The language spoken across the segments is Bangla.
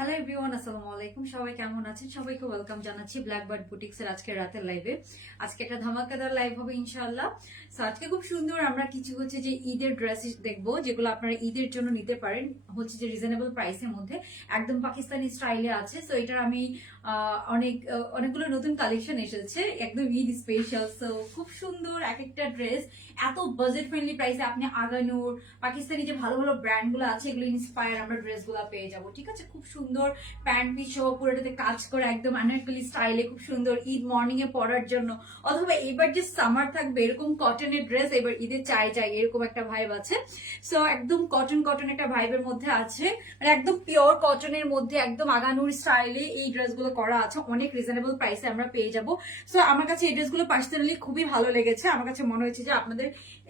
হ্যালো এভরিওয়ান, আসসালামু আলাইকুম। সবাই কেমন আছেন? সবাইকে ওয়েলকাম জানাচ্ছি ব্ল্যাকবার্ড বুটিক্স এর আজকে রাতের লাইভে। আজকে একটা ধামাকাদার লাইভ হবে ইনশাআল্লাহ। সো আজকে খুব সুন্দর আমরা কিছু যে ঈদের ড্রেস দেখবো, যেগুলো আপনারা ঈদের জন্য নিতে পারেন যে রিজনেবল প্রাইসের মধ্যে, একদম পাকিস্তানি স্টাইলে আছে। সো এটার আমি অনেকগুলো নতুন কালেকশন এসেছে, একদম ঈদ স্পেশাল। সো খুব সুন্দর এক একটা ড্রেস, এত বাজেট ফ্রেন্ডলি প্রাইসে আপনি আগানুর পাকিস্তানি যে ভালো ভালো ব্র্যান্ড গুলো আছে এগুলো ইন্সপায়ার আমরা ড্রেস গুলো পেয়ে যাবো। ঠিক আছে, খুব সুন্দর প্যান্ট পিস সহ পুরোটাতে কাজ করে একদম আনারকলি স্টাইলে, খুব সুন্দর ঈদ মর্নিং এ পরার জন্য, অথবা এবার যে সামার থাকবে এরকম কটনের ড্রেস এবার ঈদে চাই এরকম একটা ভাইব আছে। সো একদম কটন একটা ভাইবের মধ্যে আছে, মানে একদম পিওর কটনের মধ্যে একদম আগানুর স্টাইলে এই ড্রেসগুলো করা আছে, অনেক রিজনেবল প্রাইসে আমরা পেয়ে যাবো। সো আমার কাছে এই ড্রেসগুলো পার্সোনালি খুবই ভালো লেগেছে। আমার কাছে মনে হয়েছে যে আপনাদের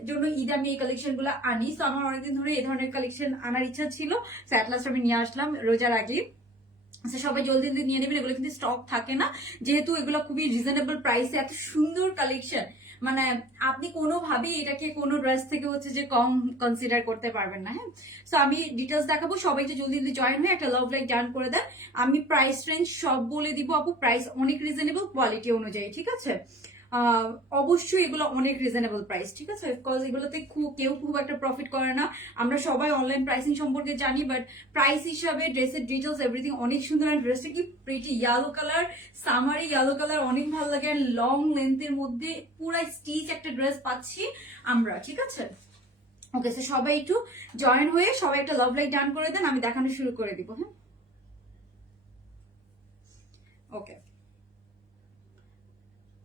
জন্য ঈদ আমি এই কালেকশন গুলো আনি। তো আমার অনেকদিন ধরে এই ধরনের কালেকশন আনার ইচ্ছা ছিল, সো অ্যাট লাস্ট আমি নিয়ে আসলাম রোজার আগে। সবাই জলদি জলদি নিয়ে নেবেন, এগুলো কিন্তু স্টক থাকে না, যেহেতু এগুলো খুবই রিজনেবল প্রাইসে এত সুন্দর কালেকশন, মানে আপনি কোনোভাবেই এটাকে কোনো ড্রেস থেকে যে কম কনসিডার করতে পারবেন না। হ্যাঁ, সো আমি ডিটেলস দেখাবো, সবাই যে জলদি জলদি জয়েন হয়ে একটা লাভ লাইক ডান করে দেন। আমি প্রাইস রেঞ্জ সব বলে দিব আপু, প্রাইস অনেক রিজনেবল কোয়ালিটি অনুযায়ী। ঠিক আছে, অবশ্যই এগুলো অনেক রিজনেবল প্রাইস। ঠিক আছে, বিকজ এগুলোতে কেউ খুব একটা প্রফিট করে না। আমরা সবাই অনলাইন প্রাইসিং সম্পর্কে জানি, বাট প্রাইস হিসাবে ড্রেসের ডিটেলস এভরিথিং অনেক সুন্দর। আর ড্রেসটা কি pretty yellow colour, summary yellow colour অনেক ভালো লাগে। আর লং লেন্থের মধ্যে পুরা স্টিচ একটা ড্রেস পাচ্ছি আমরা। ঠিক আছে, ওকে, সো সবাই একটু জয়েন হয়ে সবাই একটা লাভ লাইক ডান করে দেন, আমি দেখানো শুরু করে দিব। হ্যাঁ, ওকে।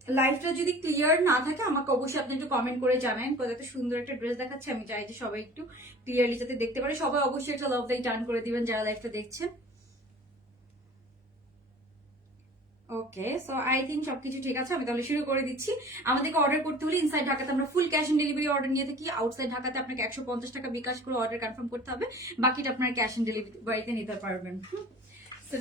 লাইফটা যদি ক্লিয়ার না থাকে আমাকে অবশ্যই আপনি একটু কমেন্ট করে জানাবেন, কত সুন্দর একটা ড্রেস দেখাচ্ছে। আমি চাই যে সবাই একটু ক্লিয়ারলি যাতে দেখতে পারে। সবাই অবশ্যই একটা লাভ লাইক টার্ন করে দিবেন যারা লাইফটা দেখছেন। ওকে, সো আই থিঙ্ক সবকিছু ঠিক আছে, আমি তাহলে শুরু করে দিচ্ছি। আমাদেরকে অর্ডার করতে হলে ইনসাইড ঢাকাতে আমরা full cash on delivery order নিয়ে থাকি। আউটসাইড ঢাকাতে আপনাকে 150 টাকা বিকাশ করে অর্ডার কনফার্ম করতে হবে, বাকিটা আপনার ক্যাশ অন ডেলিভারিতে নিতে পারবেন।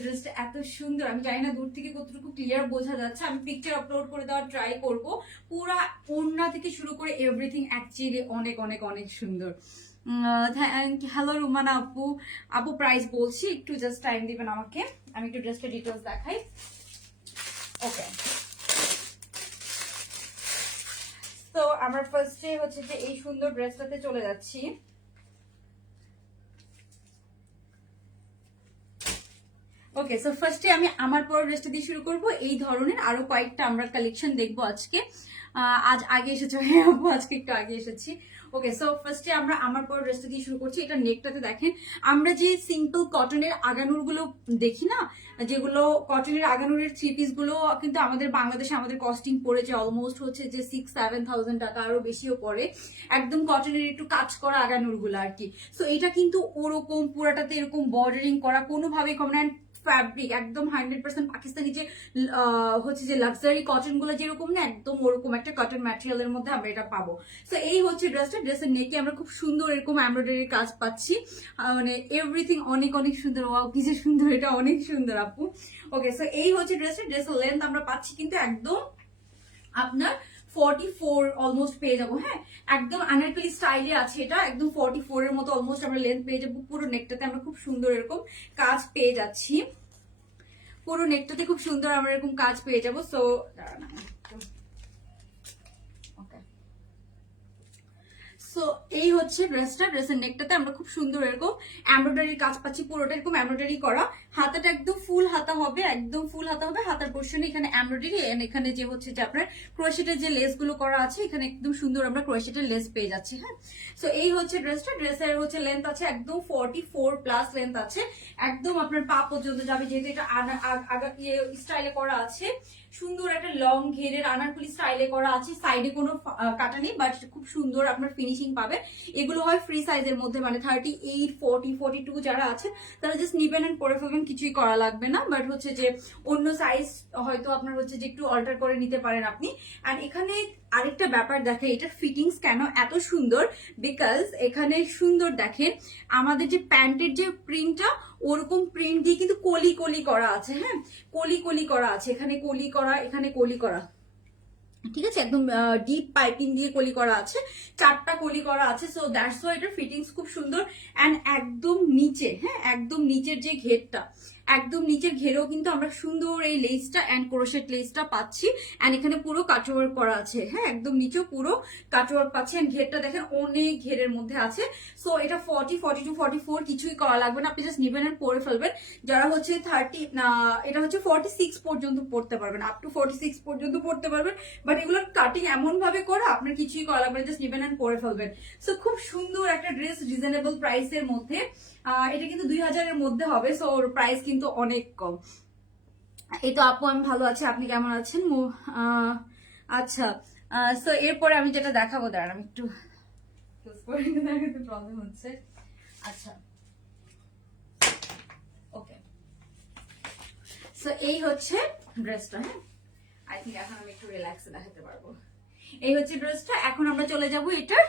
ড্রেসটা এত সুন্দর, আমি জানি না দূর থেকে কতটুকু ক্লিয়ার বোঝা যাচ্ছে, আমি পিকচার আপলোড করে দেওয়ার ট্রাই করব। পুরা ওড়না থেকে শুরু করে এভরিথিং অ্যাকচুয়ালি অনেক অনেক অনেক সুন্দর। হ্যালো রুমানা আপু, আপু প্রাইস বলছি, একটু জাস্ট টাইম দিবেন আমাকে, আমি একটু ড্রেসটা ডিটেলস দেখাই। ওকে, তো আমরা ফার্স্টে যে এই সুন্দর ড্রেসটাতে চলে যাচ্ছি। ওকে, সো ফার্স্টে আমি আমার পর ড্রেসটা দিয়ে শুরু করব। এই ধরনের আরো কয়েকটা আমরা কালেকশন দেখবো আজকে। আজ আগে এসেছে আপু, আজকে একটু আগে এসেছি। ওকে, সো ফার্স্টে আমরা আমার পর ড্রেসটা দিয়ে শুরু করছি। এটা নেকটাতে দেখেন, আমরা যে সিম্পল কটনের আগানুর গুলো দেখি না, যেগুলো কটনের আগানুরের থ্রি পিস গুলো কিন্তু আমাদের বাংলাদেশে আমাদের কস্টিং পড়েছে অলমোস্ট যে 6-7,000 টাকা, আরো বেশিও পড়ে। একদম কটনের একটু কাজ করা আগানুর গুলো আর কি। সো এটা কিন্তু ওরকম পুরাটাতে এরকম বর্ডারিং করা, কোনোভাবেই কম না। ফ্যাব্রিক একদম 100% পাকিস্তানি যে লাক্সারি কটন গুলো যেরকম না, একদম ওরকম একটা কটন ম্যাটেরিয়ালের মধ্যে আমরা এটা পাবো। তো এই হচ্ছে ড্রেসটা। ড্রেসের নেকে আমরা খুব সুন্দর এরকম এমব্রয়ডারি কাজ পাচ্ছি, মানে এভরিথিং অনেক অনেক সুন্দর। ওয়াও, কি যে সুন্দর, এটা অনেক সুন্দর আপু। ওকে, সো এই হচ্ছে ড্রেসটা। ড্রেসের লেন্থ আমরা পাচ্ছি কিন্তু একদম আপনার 44 অলমোস্ট পেয়ে যাবো। হ্যাঁ, একদম আনারকলি স্টাইলে আছে এটা, একদম 44 এর মতো অলমোস্ট আমরা লেন্থ পেয়ে যাবো। পুরো নেকটাতে আমরা খুব সুন্দর এরকম কাজ পেয়ে যাচ্ছি, পুরো নেকটাতে খুব সুন্দর আমরা এরকম কাজ পেয়ে যাবো। সো সো এই হচ্ছে ড্রেসটা। ড্রেসের নেকটাতে আমরা খুব সুন্দর এরকম এমব্রয়ডারি কাজ পাচ্ছি, পুরোটা এরকম এমব্রয়ডারি করা। হাতাটা একদম ফুল হাতা হবে, একদম ফুল হাতা হবে। হাতার পোর্শনে এখানে এমব্রয়ডারি, এখানে যে আপনার ক্রোশেটের যে লেস গুলো করা আছে, এখানে একদম সুন্দর আমরা ক্রোশেটের লেস পেয়ে যাচ্ছি। হ্যাঁ, সো এই হচ্ছে ড্রেসটা। ড্রেসের লেন্থ আছে একদম 44 প্লাস লেন্থ আছে, একদম আপনার পা পর্যন্ত যাবে, যেহেতু এটা আগা স্টাইলে করা আছে। সুন্দর একটা লং ঘেরের আনারকলি স্টাইলে করা আছে, সাইডে কোনো কাটা নেই, বাট খুব সুন্দর আপনার ফিনিশিং পাবে। এগুলো হয় ফ্রি সাইজের মধ্যে, মানে 38, 40, 42 যারা আছে তারা জাস্ট নিবেন এন্ড পরে ফেলবেন, কিছুই করা লাগবে না। বাট যে অন্য সাইজ হয়তো আপনার যে একটু অল্টার করে নিতে পারেন আপনি। আর এখানে আরেকটা ব্যাপার দেখেন, এটার ফিটিংস কেন এত সুন্দর, বিকজ এখানে সুন্দর দেখেন আমাদের যে প্যান্টের যে প্রিন্টটা, ওরকম প্রিন্ট দিয়ে কিন্তু কলি কলি করা আছে। হ্যাঁ, কলি কলি করা আছে, এখানে কলি করা, এখানে কলি করা। ঠিক আছে, একদম ডিপ পাইপিং দিয়ে কলি করা আছে, 4টা কলি করা আছে। সো দ্যাটস ওয়াই এটার ফিটিংস খুব সুন্দর। অ্যান্ড একদম নিচে, হ্যাঁ, একদম নিচের যে ঘেরটা একদম নিচের ঘেরেও কিন্তু আমরা সুন্দর এই লেসটা অ্যান্ড ক্রোশেট লেসটা পাচ্ছি, অ্যান্ড এখানে পুরো কাটওয়ার্ক করা আছে। হ্যাঁ, একদম নিচেও পুরো কাটওয়ার্ক পাচ্ছি, অ্যান্ড ঘেরটা দেখেন অনেক ঘেরের মধ্যে আছে। সো এটা 40, 42, 44 কিছুই করা লাগবে না, আপনি জাস্ট নিবেন আর পরে ফেলবেন। যারা হচ্ছে 30, এটা হচ্ছে 46 পর্যন্ত পড়তে পারবেন, আপ টু 46 পর্যন্ত পড়তে পারবেন। বাট এগুলোর কাটিং এমন ভাবে করা, আপনার কিছুই করা লাগবে না, জাস্ট নিবেন আর পরে ফেলবেন। সো খুব সুন্দর একটা ড্রেস, রিজনেবল প্রাইসের মধ্যে। এটা কিন্তু 2000-এর মধ্যে হবে, সো ওর প্রাইস কিন্তু অনেক কম। এই তো আপু, আমি ভালো আছি, আপনি কেমন আছেন? আচ্ছা, সো এরপরে আমি যেটা দেখাবো, দাঁড়ান আমি একটু প্রবলেম হচ্ছে। আচ্ছা, ওকে, সো এই হচ্ছে ড্রেসটা। হ্যাঁ, আই থিঙ্ক এখন আমি একটু রিল্যাক্সে দেখাতে পারবো। এই হচ্ছে ড্রেসটা। এখন আমরা চলে যাব এটার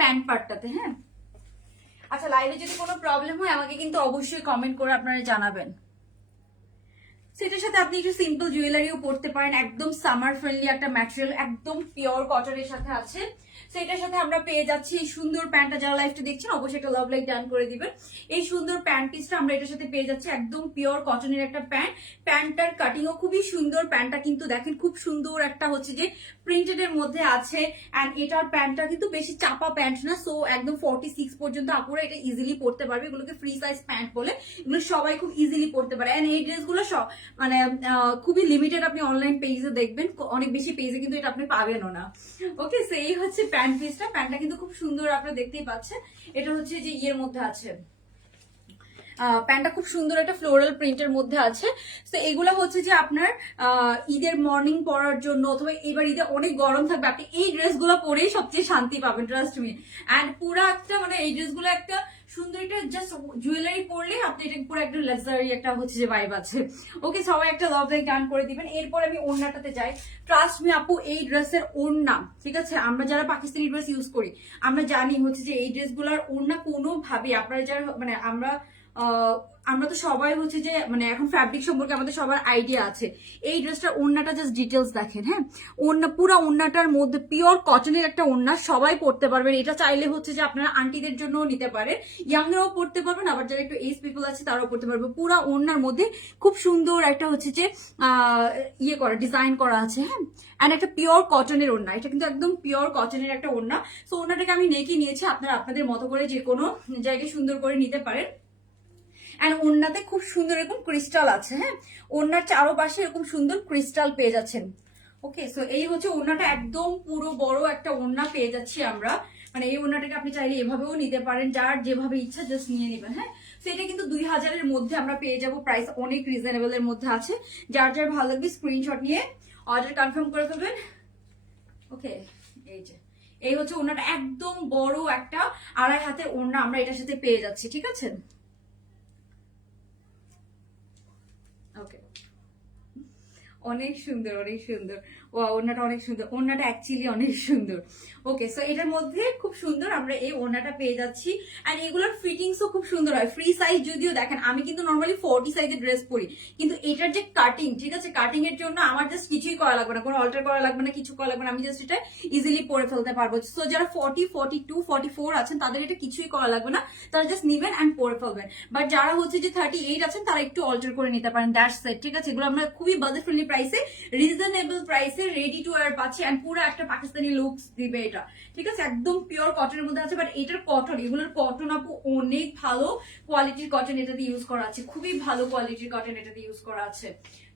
প্যান্ট পার্টটাতে। হ্যাঁ, আচ্ছা, লাইভে যদি কোনো প্রবলেম হয় আমাকে কিন্তু অবশ্যই কমেন্ট করে আপনারা জানাবেন। সেটার সাথে আপনি একটু সিম্পল জুয়েলারিও পরতে পারেন, একদম সামার ফ্রেন্ডলি একটা ম্যাটেরিয়াল, একদম পিওর কটনের সাথে আছে। সেটার সাথে আমরা পেয়ে যাচ্ছি এই সুন্দর প্যান্টটা। যারা লাইভটা দেখছেন অবশ্যই একটা লাভ লাইক ডান করে দিবেন। এই সুন্দর প্যান্ট পিসটা আমরা এটার সাথে পেয়ে যাচ্ছি, একদম পিওর কটনের একটা প্যান্ট। প্যান্টটার কাটিংও খুবই সুন্দর। প্যান্টটা কিন্তু দেখেন খুব সুন্দর একটা হচ্ছে যে প্রিন্টেড এর মধ্যে আছে, এন্ড এটার প্যান্টটা কিন্তু বেশি চাপা প্যান্ট না, সো একদম 46 পর্যন্ত আপুরা এটা ইজিলি পরতে পারবে। এগুলোকে ফ্রি সাইজ প্যান্ট বলে, এগুলো সবাই খুব ইজিলি পরতে পারে। এন্ড এই ড্রেসগুলো সব মানে খুবই লিমিটেড, আপনি অনলাইন পেজে দেখবেন, অনেক বেশি পেজে কিন্তু এটা আপনি পাবেনও না। ওকে, সো এই হচ্ছে প্যান্ট পিসটা। প্যান্টটা কিন্তু খুব সুন্দর, আপনারা দেখতেই পাচ্ছেন। এটা হচ্ছে যে ইয়ের মধ্যে আছে, প্যান্টটা খুব সুন্দর একটা ফ্লোরাল প্রিন্টের মধ্যে আছে। তো এগুলো হচ্ছে যে আপনার ঈদের মর্নিং পরার জন্য, অথবা এবার ঈদে অনেক গরম থাকবে, আপনি এই ড্রেসগুলো পরেই সবচেয়ে শান্তি পাবেন, ট্রাস্ট মি। অ্যান্ড পুরো একটা মানে এই ড্রেসগুলো একটা সুন্দর, এটা জাস্ট জুয়েলারি পরলে আপনি এটা পুরো একটা লাক্সারি একটা হচ্ছে যে ভাইব আছে। ওকে, সবাই একটা লাভ লাইক ডান করে দিবেন। এরপর আমি ওড়নাটাতে যাই। ট্রাস্ট মি আপু, এই ড্রেসের ওড়না, ঠিক আছে, আমরা যারা পাকিস্তানি ড্রেস ইউজ করি আমরা জানি হচ্ছে যে এই ড্রেসগুলোর ওড়না কোনোভাবে আপনারা যারা মানে আমরা তো সবাই হচ্ছে যে মানে এখন ফ্যাব্রিক সম্পর্কে আমাদের সবার আইডিয়া আছে। এই ড্রেসটার ওড়নাটা জাস্ট ডিটেলস দেখেন। হ্যাঁ, ওড়না পুরো ওড়নাটার মধ্যে পিওর কটনের একটা ওড়না, সবাই পরতে পারবেন। এটা চাইলে হচ্ছে যে আপনারা আন্টিদের জন্য নিতে পারেন, ইয়াংরাও পরতে পারবেন, আবার যারা একটু এজ পিপল আছে তারাও পরতে পারবে। পুরো ওড়নার মধ্যে খুব সুন্দর একটা হচ্ছে যে ইয়ে করা, ডিজাইন করা আছে। হ্যাঁ, এন্ড একটা পিওর কটনের ওড়না, এটা কিন্তু একদম পিওর কটনের একটা ওড়না। সো ওড়নাটাকে আমি নেকি নিয়েছি, আপনারা আপনাদের মতো করে যে কোনো জায়গায় সুন্দর করে নিতে পারেন। এন্ড ওড়নাতে খুব সুন্দর এরকম ক্রিস্টাল আছে। হ্যাঁ, ওড়নার চারপাশে এরকম সুন্দর ক্রিস্টাল পেয়ে যাচ্ছেন। ওকে, সো এই হচ্ছে ওড়নাটা, একদম পুরো বড় একটা ওড়না পেয়ে যাচ্ছি আমরা। মানে এই ওড়নাটাকে আপনি চাইলে এভাবেও নিতে পারেন, যার যেভাবে ইচ্ছা জাস্ট নিয়ে নেবেন। হ্যাঁ, তো এটা কিন্তু 2000-এর মধ্যে আমরা পেয়ে যাব, প্রাইস অনেক রিজনেবল এর মধ্যে আছে। যার যার ভালো লাগবে স্ক্রিনশট নিয়ে অর্ডার কনফার্ম করে ফেলবেন। ওকে, এই যে এই হচ্ছে ওড়নাটা, একদম বড় একটা 2.5 হাতের ওড়না আমরা এটার সাথে পেয়ে যাচ্ছি, ঠিক আছে। ওকে, অনেক সুন্দর, অনেক সুন্দর। ও, ওড়নাটা অনেক সুন্দর, ওড়নাটা অ্যাকচুয়ালি অনেক সুন্দর। ওকে, সো এটার মধ্যে খুব সুন্দর আমরা এই ওড়নাটা পেয়ে যাচ্ছি। এন্ড এগুলোর ফিটিংসও খুব সুন্দর হয়, ফ্রি সাইজ যদিও। দেখেন আমি কিন্তু নর্মালি 40 সাইজের ড্রেস পরি, কিন্তু এটার যে কাটিং, ঠিক আছে, কাটিং এর জন্য আমার জাস্ট কিছুই করা লাগবে না, কোনো অল্টার করা লাগবে না, কিছু করা লাগবে না, আমি জাস্ট এটা ইজিলি পরে ফেলতে পারবো। সো যারা 40, 42, 44 আছেন তাদের এটা কিছুই করা লাগবে না, তারা জাস্ট নিবেন অ্যান্ড পরে ফেলবেন। বাট যারা হচ্ছে যে 38 আছেন তারা একটু অল্টার করে নিতে পারেন, দ্যাটস ইট, ঠিক আছে। এগুলো আমরা খুবই বাজেট ফ্রেন্ডলি প্রাইসে, রিজনেবল প্রাইসে রেডি টু ওয়্যার পাচ্ছি, এন্ড পুরো একটা পাকিস্তানি লুকস দিবে এটা, ঠিক আছে। একদম পিওর কটনের মধ্যে আছে, বাট এটার কটন, এগুলোর কটন আপু অনেক ভালো কোয়ালিটির কটন এটাতে ইউজ করা আছে, খুবই ভালো কোয়ালিটির কটন এটাতে ইউজ করা আছে,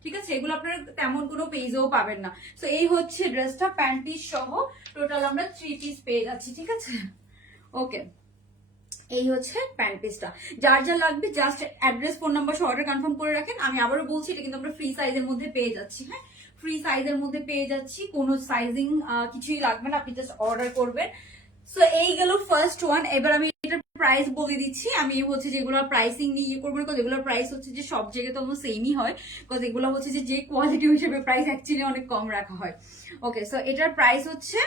ঠিক আছে। এগুলো আপনার তেমন কোনো পেজেও পাবেন না। তো এই হচ্ছে ড্রেসটা, প্যান্ট পিস সহ টোটাল আমরা 3 পিস পেয়ে যাচ্ছি, ঠিক আছে। ওকে, এই হচ্ছে প্যান্ট পিসটা। যার যা লাগবে জাস্ট অ্যাড্রেস, ফোন নাম্বার সহ অর্ডার কনফার্ম করে রাখেন। আমি আবারও বলছি, এটা কিন্তু আমরা ফ্রি সাইজের মধ্যে পেয়ে যাচ্ছি। হ্যাঁ, ফ্রি সাইজের মধ্যে পেয়ে যাচ্ছি, কোনো সাইজিং কিছুই লাগবে না, আপনি জাস্ট অর্ডার করবেন। সো এই গেল ফার্স্ট ওয়ান। এবার আমি এটার প্রাইস বলে দিচ্ছি। আমি হচ্ছে যেগুলো প্রাইসিং নিয়ে ইয়ে করবো, বিকজ এগুলোর প্রাইস হচ্ছে যে সব জায়গায় তো অলমোস্ট সেমই হয়, বিকজ এগুলো হচ্ছে যে কোয়ালিটি হিসেবে প্রাইস অ্যাকচুয়ালি অনেক কম রাখা হয়। ওকে, সো এটার প্রাইস হচ্ছে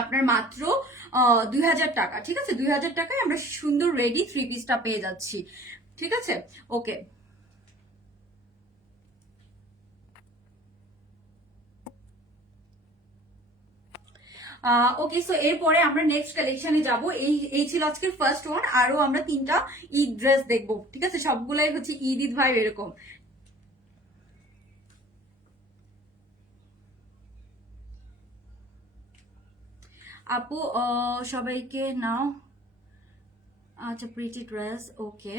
আপনার মাত্র 2000 টাকা, ঠিক আছে। 2000 টাকায় আমরা সুন্দর রেডি 3 পিসটা পেয়ে যাচ্ছি, ঠিক আছে। ওকে, ওকে, সো এরপরে আমরা নেক্সট কালেকশনে যাব। এই ছিল আজকের ফার্স্ট ওয়ান। আরো আমরা 3টা ঈদ ড্রেস দেখবো, ঠিক আছে? সবগুলাই হচ্ছে ঈদ ঈদ ভাই এরকম। আপু সবাইকে নাও। আচ্ছা, প্রিটি ড্রেস, ওকে।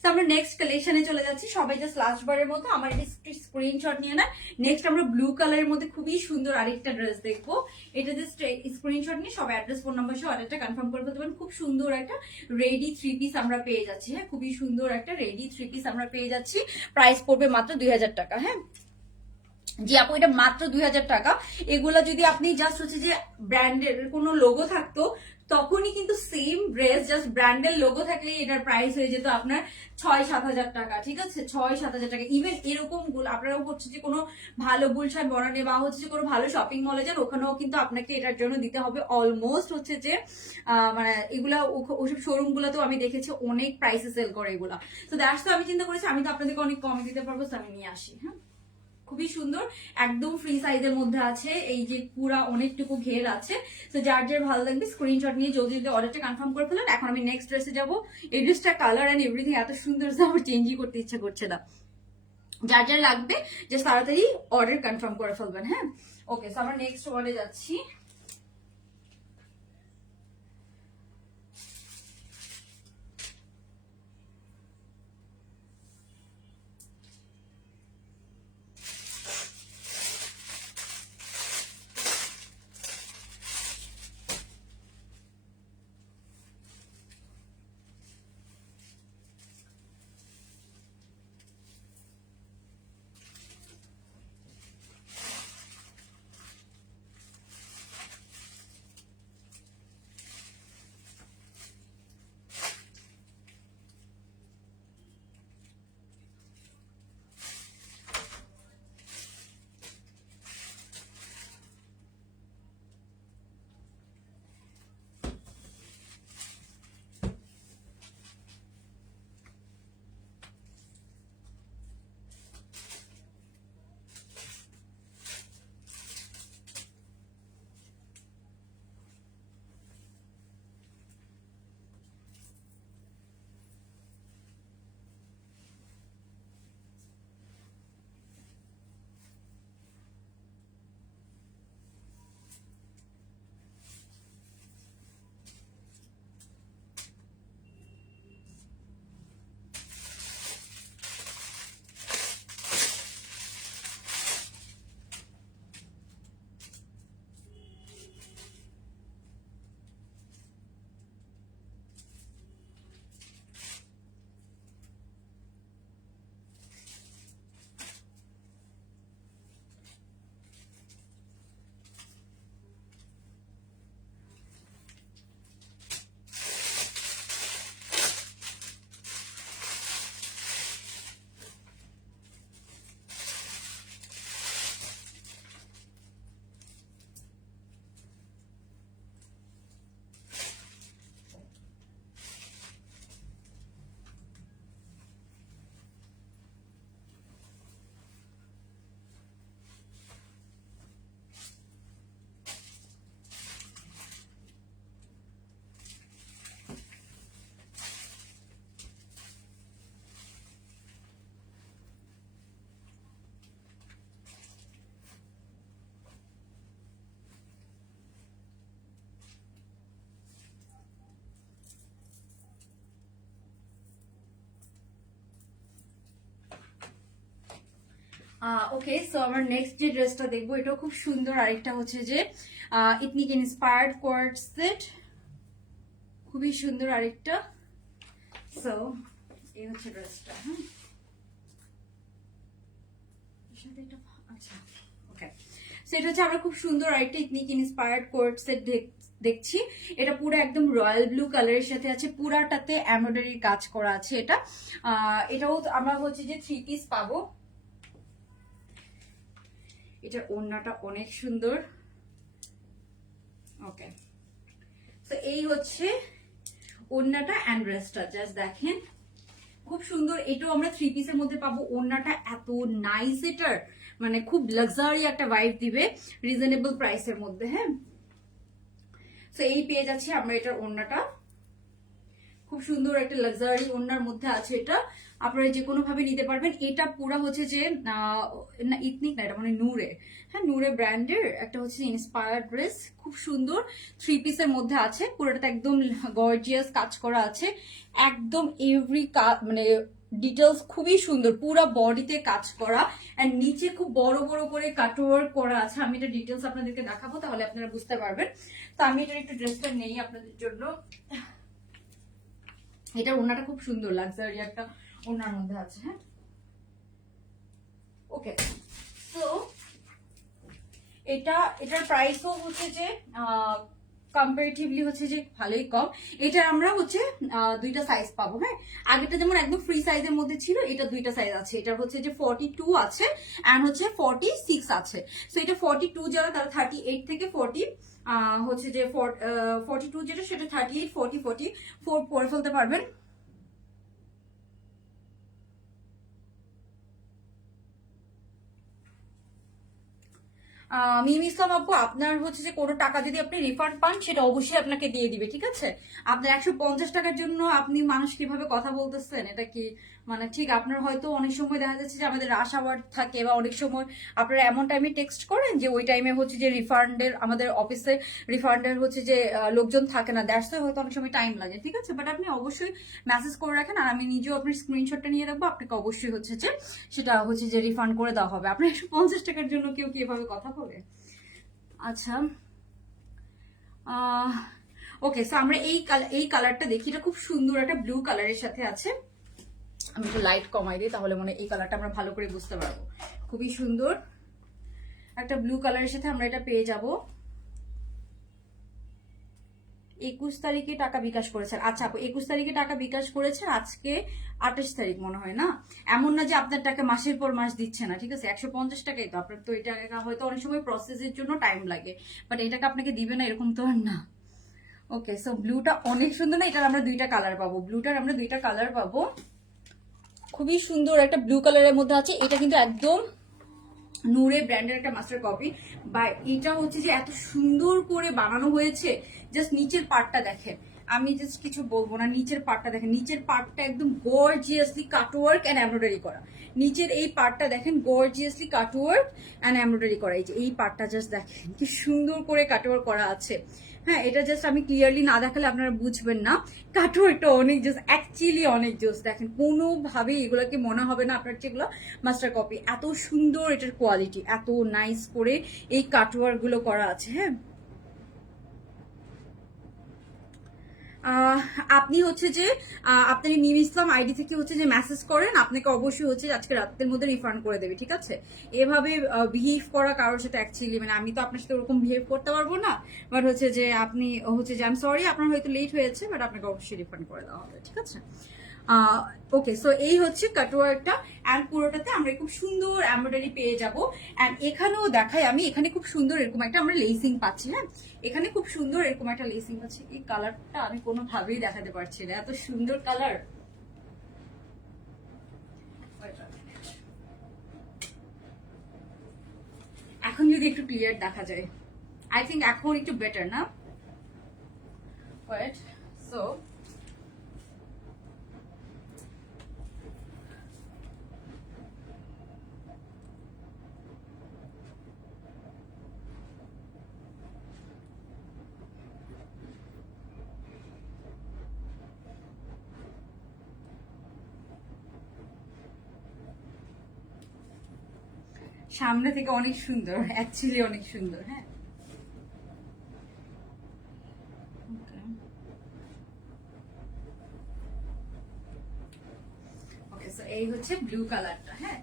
তো আমরা নেক্সট কালেকশনে চলে যাচ্ছি। সবাই জাস্ট লাস্ট বারের মতো আমার এটা স্ক্রিনশট নিয়ে না। নেক্সট আমরা ব্লু কালারের মধ্যে খুবই সুন্দর আরেকটা ড্রেস দেখবো। এটা জাস্ট স্ক্রিনশট নিয়ে সবাই অ্যাড্রেস ফোন নাম্বার সহ অর্ডারটা কনফার্ম করে ফেলতে পারেন। খুব সুন্দর একটা রেডি 3 পিস আমরা পেয়ে যাচ্ছি। হ্যাঁ, খুবই সুন্দর একটা রেডি 3 পিস আমরা পেয়ে যাচ্ছি। প্রাইস পড়বে মাত্র 2000 টাকা। হ্যাঁ জি আপু, এটা মাত্র 2000 টাকা। এগুলা যদি আপনি জাস্ট হচ্ছে যে ব্র্যান্ডের কোনো লোগো থাকতো তখনই কিন্তু সেম ড্রেস জাস্ট ব্র্যান্ডের লোগো থাকলে এটার প্রাইস হয়ে যেত আপনার 6-7 হাজার টাকা, ঠিক আছে? 6-7 হাজার টাকা। ইভেন এরকম আপনারাও হচ্ছে যে কোনো ভালো গুলশান বনানে বা হচ্ছে যে কোনো ভালো শপিং মলে যান, ওখানেও কিন্তু আপনাকে এটার জন্য দিতে হবে অলমোস্ট হচ্ছে যে মানে এগুলা ওসব শোরুম গুলোতেও আমি দেখেছি অনেক প্রাইসে সেল করে এগুলা। তো দ্যাটস তো আমি চিন্তা করেছি আমি তো আপনাদেরকে অনেক কমে দিতে পারবো, তো আমি নিয়ে আসি। হ্যাঁ, খুবই সুন্দর, একদম ফ্রি সাইজের মধ্যে আছে। এই যে পুরা অনেকটুকু ঘের আছে। তো যার যার ভালো লাগবে স্ক্রিনশট নিয়ে জলদি জলদি অর্ডারটা কনফার্ম করে ফেলেন। এখন আমি নেক্সট ড্রেসে যাবো। এই ড্রেসটা কালার এন্ড এভরিথিং এত সুন্দর যে আমার চেঞ্জই করতে ইচ্ছা করছে না। যার যার লাগবে জাস্ট তাড়াতাড়ি অর্ডার কনফার্ম করে ফেলবেন। হ্যাঁ, ওকে, তো আমরা নেক্সট ওয়ার্ডে যাচ্ছি। ওকে, সো আমার নেক্সট যে ড্রেসটা দেখবো এটাও খুব সুন্দর। আরেকটা হচ্ছে যে ইথনিক ইন্সপায়ার্ড কোয়ার্ড সেট, খুবই সুন্দর আরেকটা। সো এই হচ্ছে ড্রেসটা। হ্যাঁ, আচ্ছা, ওকে, সেটা হচ্ছে আমরা খুব সুন্দর আরেকটা ইথনিক ইন্সপায়ার্ড কোয়ার্ড সেট দেখছি। এটা পুরো একদম রয়্যাল ব্লু কালারের সাথে আছে, পুরাটাতে এমব্রয়ডারির কাজ করা আছে। এটাও আমরা হচ্ছে যে 3 পিস পাবো। এটার ওড়নাটা অনেক সুন্দর। ওকে, তো এই হচ্ছে ওড়নাটা এন্ড ড্রেসটা, জাস্ট দেখেন খুব সুন্দর। এটাও আমরা 3 পিসের মধ্যে পাবো। ওড়নাটা এত নাইস, এটার মানে খুব লাক্সারি একটা ভাইব দিবে রিজনেবল প্রাইসের মধ্যে। হ্যাঁ, তো এই পেয়ে যাচ্ছি আমরা এটার ওড়নাটা, খুব সুন্দর একটা লাক্সারি ওড়নার মধ্যে আছে এটা, আপনারা যে কোনো ভাবে নিতে পারবেন। এটা পুরো হচ্ছে যে না ইথনিক না, এটা মানে নূরে, হ্যাঁ নূরে ব্র্যান্ডের একটা হচ্ছে ইন্সপায়ার্ড ড্রেস, খুব সুন্দর 3 পিসের মধ্যে আছে, পুরোটাতে একদম গর্জিয়াস কাজ করা আছে, একদম এভরি মানে ডিটেলস খুবই সুন্দর, পুরো বডিতে কাজ করা, এন্ড নিচে খুব বড় বড় করে কাটওয়ার্ক করা আছে। আমি এটা ডিটেলস আপনাদেরকে দেখাবো, তাহলে আপনারা বুঝতে পারবেন। তো আমি এটার একটু ড্রেসটা নেই আপনাদের জন্য। এটার ওড়নাটা খুব সুন্দর লাক্সারি একটা ওড়নার মধ্যে আছে, হ্যাঁ ওকে। তো এটার প্রাইসও হচ্ছে যে কম্পারেটিভলি হচ্ছে যে ভালোই কম। এটা আমরা হচ্ছে দুইটা সাইজ পাবো, হ্যাঁ আগেটা যেমন একদম ফ্রি সাইজের মধ্যে ছিল, এটা দুইটা সাইজ আছে, এটা হচ্ছে যে 42 আছে এন্ড হচ্ছে 46 আছে। সো এটা 42 যারা তারা 38 থেকে 40 হচ্ছে যে 42 যেটা সেটা 38 40 44 পরে ফেলতে পারবেন। মিম ইসলাম আপু, আপনার হচ্ছে যে কোনো টাকা যদি আপনি রিফান্ড পান সেটা অবশ্যই আপনাকে দিয়ে দিবে, ঠিক আছে। আপনার 150 টাকার জন্য আপনি মানুষ কিভাবে কথা বলতেছেন, এটা কি মানে ঠিক? আপনার হয়তো অনেক সময় দেখা যাচ্ছে যে আমাদের রাশ আওয়ার থাকে, বা অনেক সময় আপনারা এমন টাইমে টেক্সট করেন যে ওই টাইমে হচ্ছে যে রিফান্ডের, আমাদের অফিসে রিফান্ডের হচ্ছে যে লোকজন থাকে না, দ্যাটস হয়তো অনেক সময় টাইম লাগে, ঠিক আছে। বাট আপনি অবশ্যই মেসেজ করে রাখেন, আর আমি নিজেও আপনার স্ক্রিনশটটা নিয়ে রাখবো, আপনাকে অবশ্যই হচ্ছে যে সেটা হচ্ছে যে রিফান্ড করে দেওয়া হবে। আপনার 150 টাকার জন্য কেউ কি এভাবে কথা বলে? আচ্ছা ওকে, সো আমরা এই কালারটা দেখি, এটা খুব সুন্দর একটা ব্লু কালারের সাথে আছে। আমি একটু লাইট কমাই দিই, তাহলে মনে এই কালারটা আমরা ভালো করে বুঝতে পারবো। খুবই সুন্দর একটা ব্লু কালারের সাথে আমরা এটা পেয়ে যাব। 21 তারিখে টাকা বিকাশ করেছেন, আচ্ছা আপু 21 তারিখে টাকা বিকাশ করেছেন, আজকে 28 তারিখ মনে হয় না? এমন না যে আপনার টাকা মাসের পর মাস দিচ্ছে না, ঠিক আছে। 150 টাকাই তো আপনার, তো এটা হয়তো অনেক সময় প্রসেসের জন্য টাইম লাগে, বাট এই টাকা আপনাকে দিবে না এরকম তো আর না। ওকে, সো ব্লুটা অনেক সুন্দর না? এটার আমরা দুইটা কালার পাবো, ব্লুটার আমরা দুইটা কালার পাবো, খুবই সুন্দর একটা ব্লু কালারের মধ্যে আছে। এটা কিন্তু একদম নূরে ব্র্যান্ডের একটা মাস্টার কপি, বা এটা হচ্ছে যে এত সুন্দর করে বানানো হয়েছে। জাস্ট নিচের পার্টটা দেখেন, আমি জাস্ট কিছু বলবো না, নিচের পার্টটা দেখেন, নিচের পার্টটা একদম গর্জিয়াসলি কাটওয়ার্ক এন্ড এমব্রয়ডারি করা। নিচের এই পার্টটা দেখেন গর্জিয়াসলি কাটওয়ার্ক এন্ড এমব্রয়ডারি করা, এই যে এই পার্টটা জাস্ট দেখেন কি সুন্দর করে কাটওয়ার্ক করা আছে। হ্যাঁ এটা জাস্ট আমি ক্লিয়ারলি না দেখালে আপনারা বুঝবেন না, কাটওয়ার্কটা অনেক জাস্ট অ্যাকচুয়ালি অনেক জোস। দেখেন কোনোভাবে এগুলোকে মনে হবে না আপনার যেগুলো মাস্টার কপি, এত সুন্দর এটার কোয়ালিটি, এত নাইস করে এই কাটওয়ার্ক গুলো করা আছে। হ্যাঁ আপনি হচ্ছে যে আপনার মিম ইসলাম আইডি থেকে হচ্ছে যে মেসেজ করেন, আপনাকে অবশ্যই হচ্ছে আজকে রাতের মধ্যে রিফান্ড করে দেবে, ঠিক আছে। এভাবে বিহেভ করা কারোর সাথে অ্যাকচুয়ালি মানে আমি তো আপনার সাথে ওরকম বিহেভ করতে পারবো না, বাট হচ্ছে যে আপনি হচ্ছে যে আই এম সরি আপনার হয়তো লেট হয়েছে, বাট আপনাকে অবশ্যই রিফান্ড করে দেওয়া হবে, ঠিক আছে। ওকে, সো এই হচ্ছে কাটওয়ার্কটা, অ্যান্ড পুরোটাতে আমরা খুব সুন্দর এমব্রয়ডারি পেয়ে যাব। অ্যান্ড এখানেও দেখাই আমি, এখানে খুব সুন্দর এরকম একটা আমরা লেসিং পাচ্ছি। হ্যাঁ এখানে খুব সুন্দর এরকম একটা লেসিং পাচ্ছি। এই কালারটা আমি কোনোভাবেই দেখাতে পারছি না, এত সুন্দর কালার। এখন যদি একটু ক্লিয়ার দেখা যায়, আই থিঙ্ক এখন একটু বেটার না? ওয়েট, সো সামনে থেকে অনেক সুন্দর, অ্যাকচুয়ালি অনেক সুন্দর। হ্যাঁ ওকে, সো এই হচ্ছে ব্লু কালারটা। হ্যাঁ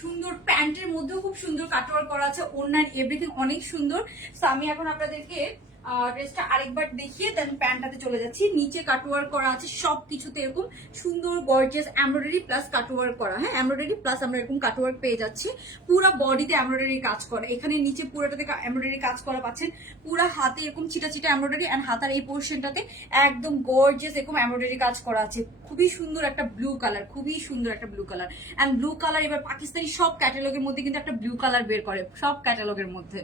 সুন্দর, প্যান্টের মধ্যেও খুব সুন্দর কাটওয়ার্ক করা আছে, ওড়নার এভরিথিং অনেক সুন্দর। সো আমি এখন আপনাদেরকে ড্রেসটা আরেকবার দেখিয়ে দেন প্যান্টটাতে চলে যাচ্ছি। নিচে কাটওয়ার্ক করা আছে সবকিছুতে এরকম সুন্দর গর্জিয়াস এমব্রয়ডারি প্লাস কাটওয়ার্ক করা। হ্যাঁ এমব্রয়ডারি প্লাস আমরা এরকম কাটওয়ার্ক পেয়ে যাচ্ছি, পুরো বডিতে এমব্রয়ডারি কাজ করা, এখানে নিচে পুরোটাতে এমব্রয়ডারি কাজ করা পাচ্ছেন, পুরো হাতে এরকম চিটা চিটা এমব্রয়ডারি, এন্ড হাতার এই পোর্শনটাতে একদম গর্জিয়াস এরকম এমব্রয়ডারি কাজ করা আছে। খুবই সুন্দর একটা ব্লু কালার, খুবই সুন্দর একটা blue colour. And blue colour এবার পাকিস্তানি সব ক্যাটালগের মধ্যে কিন্তু একটা ব্লু কালার বের করে, সব ক্যাটালগের মধ্যে।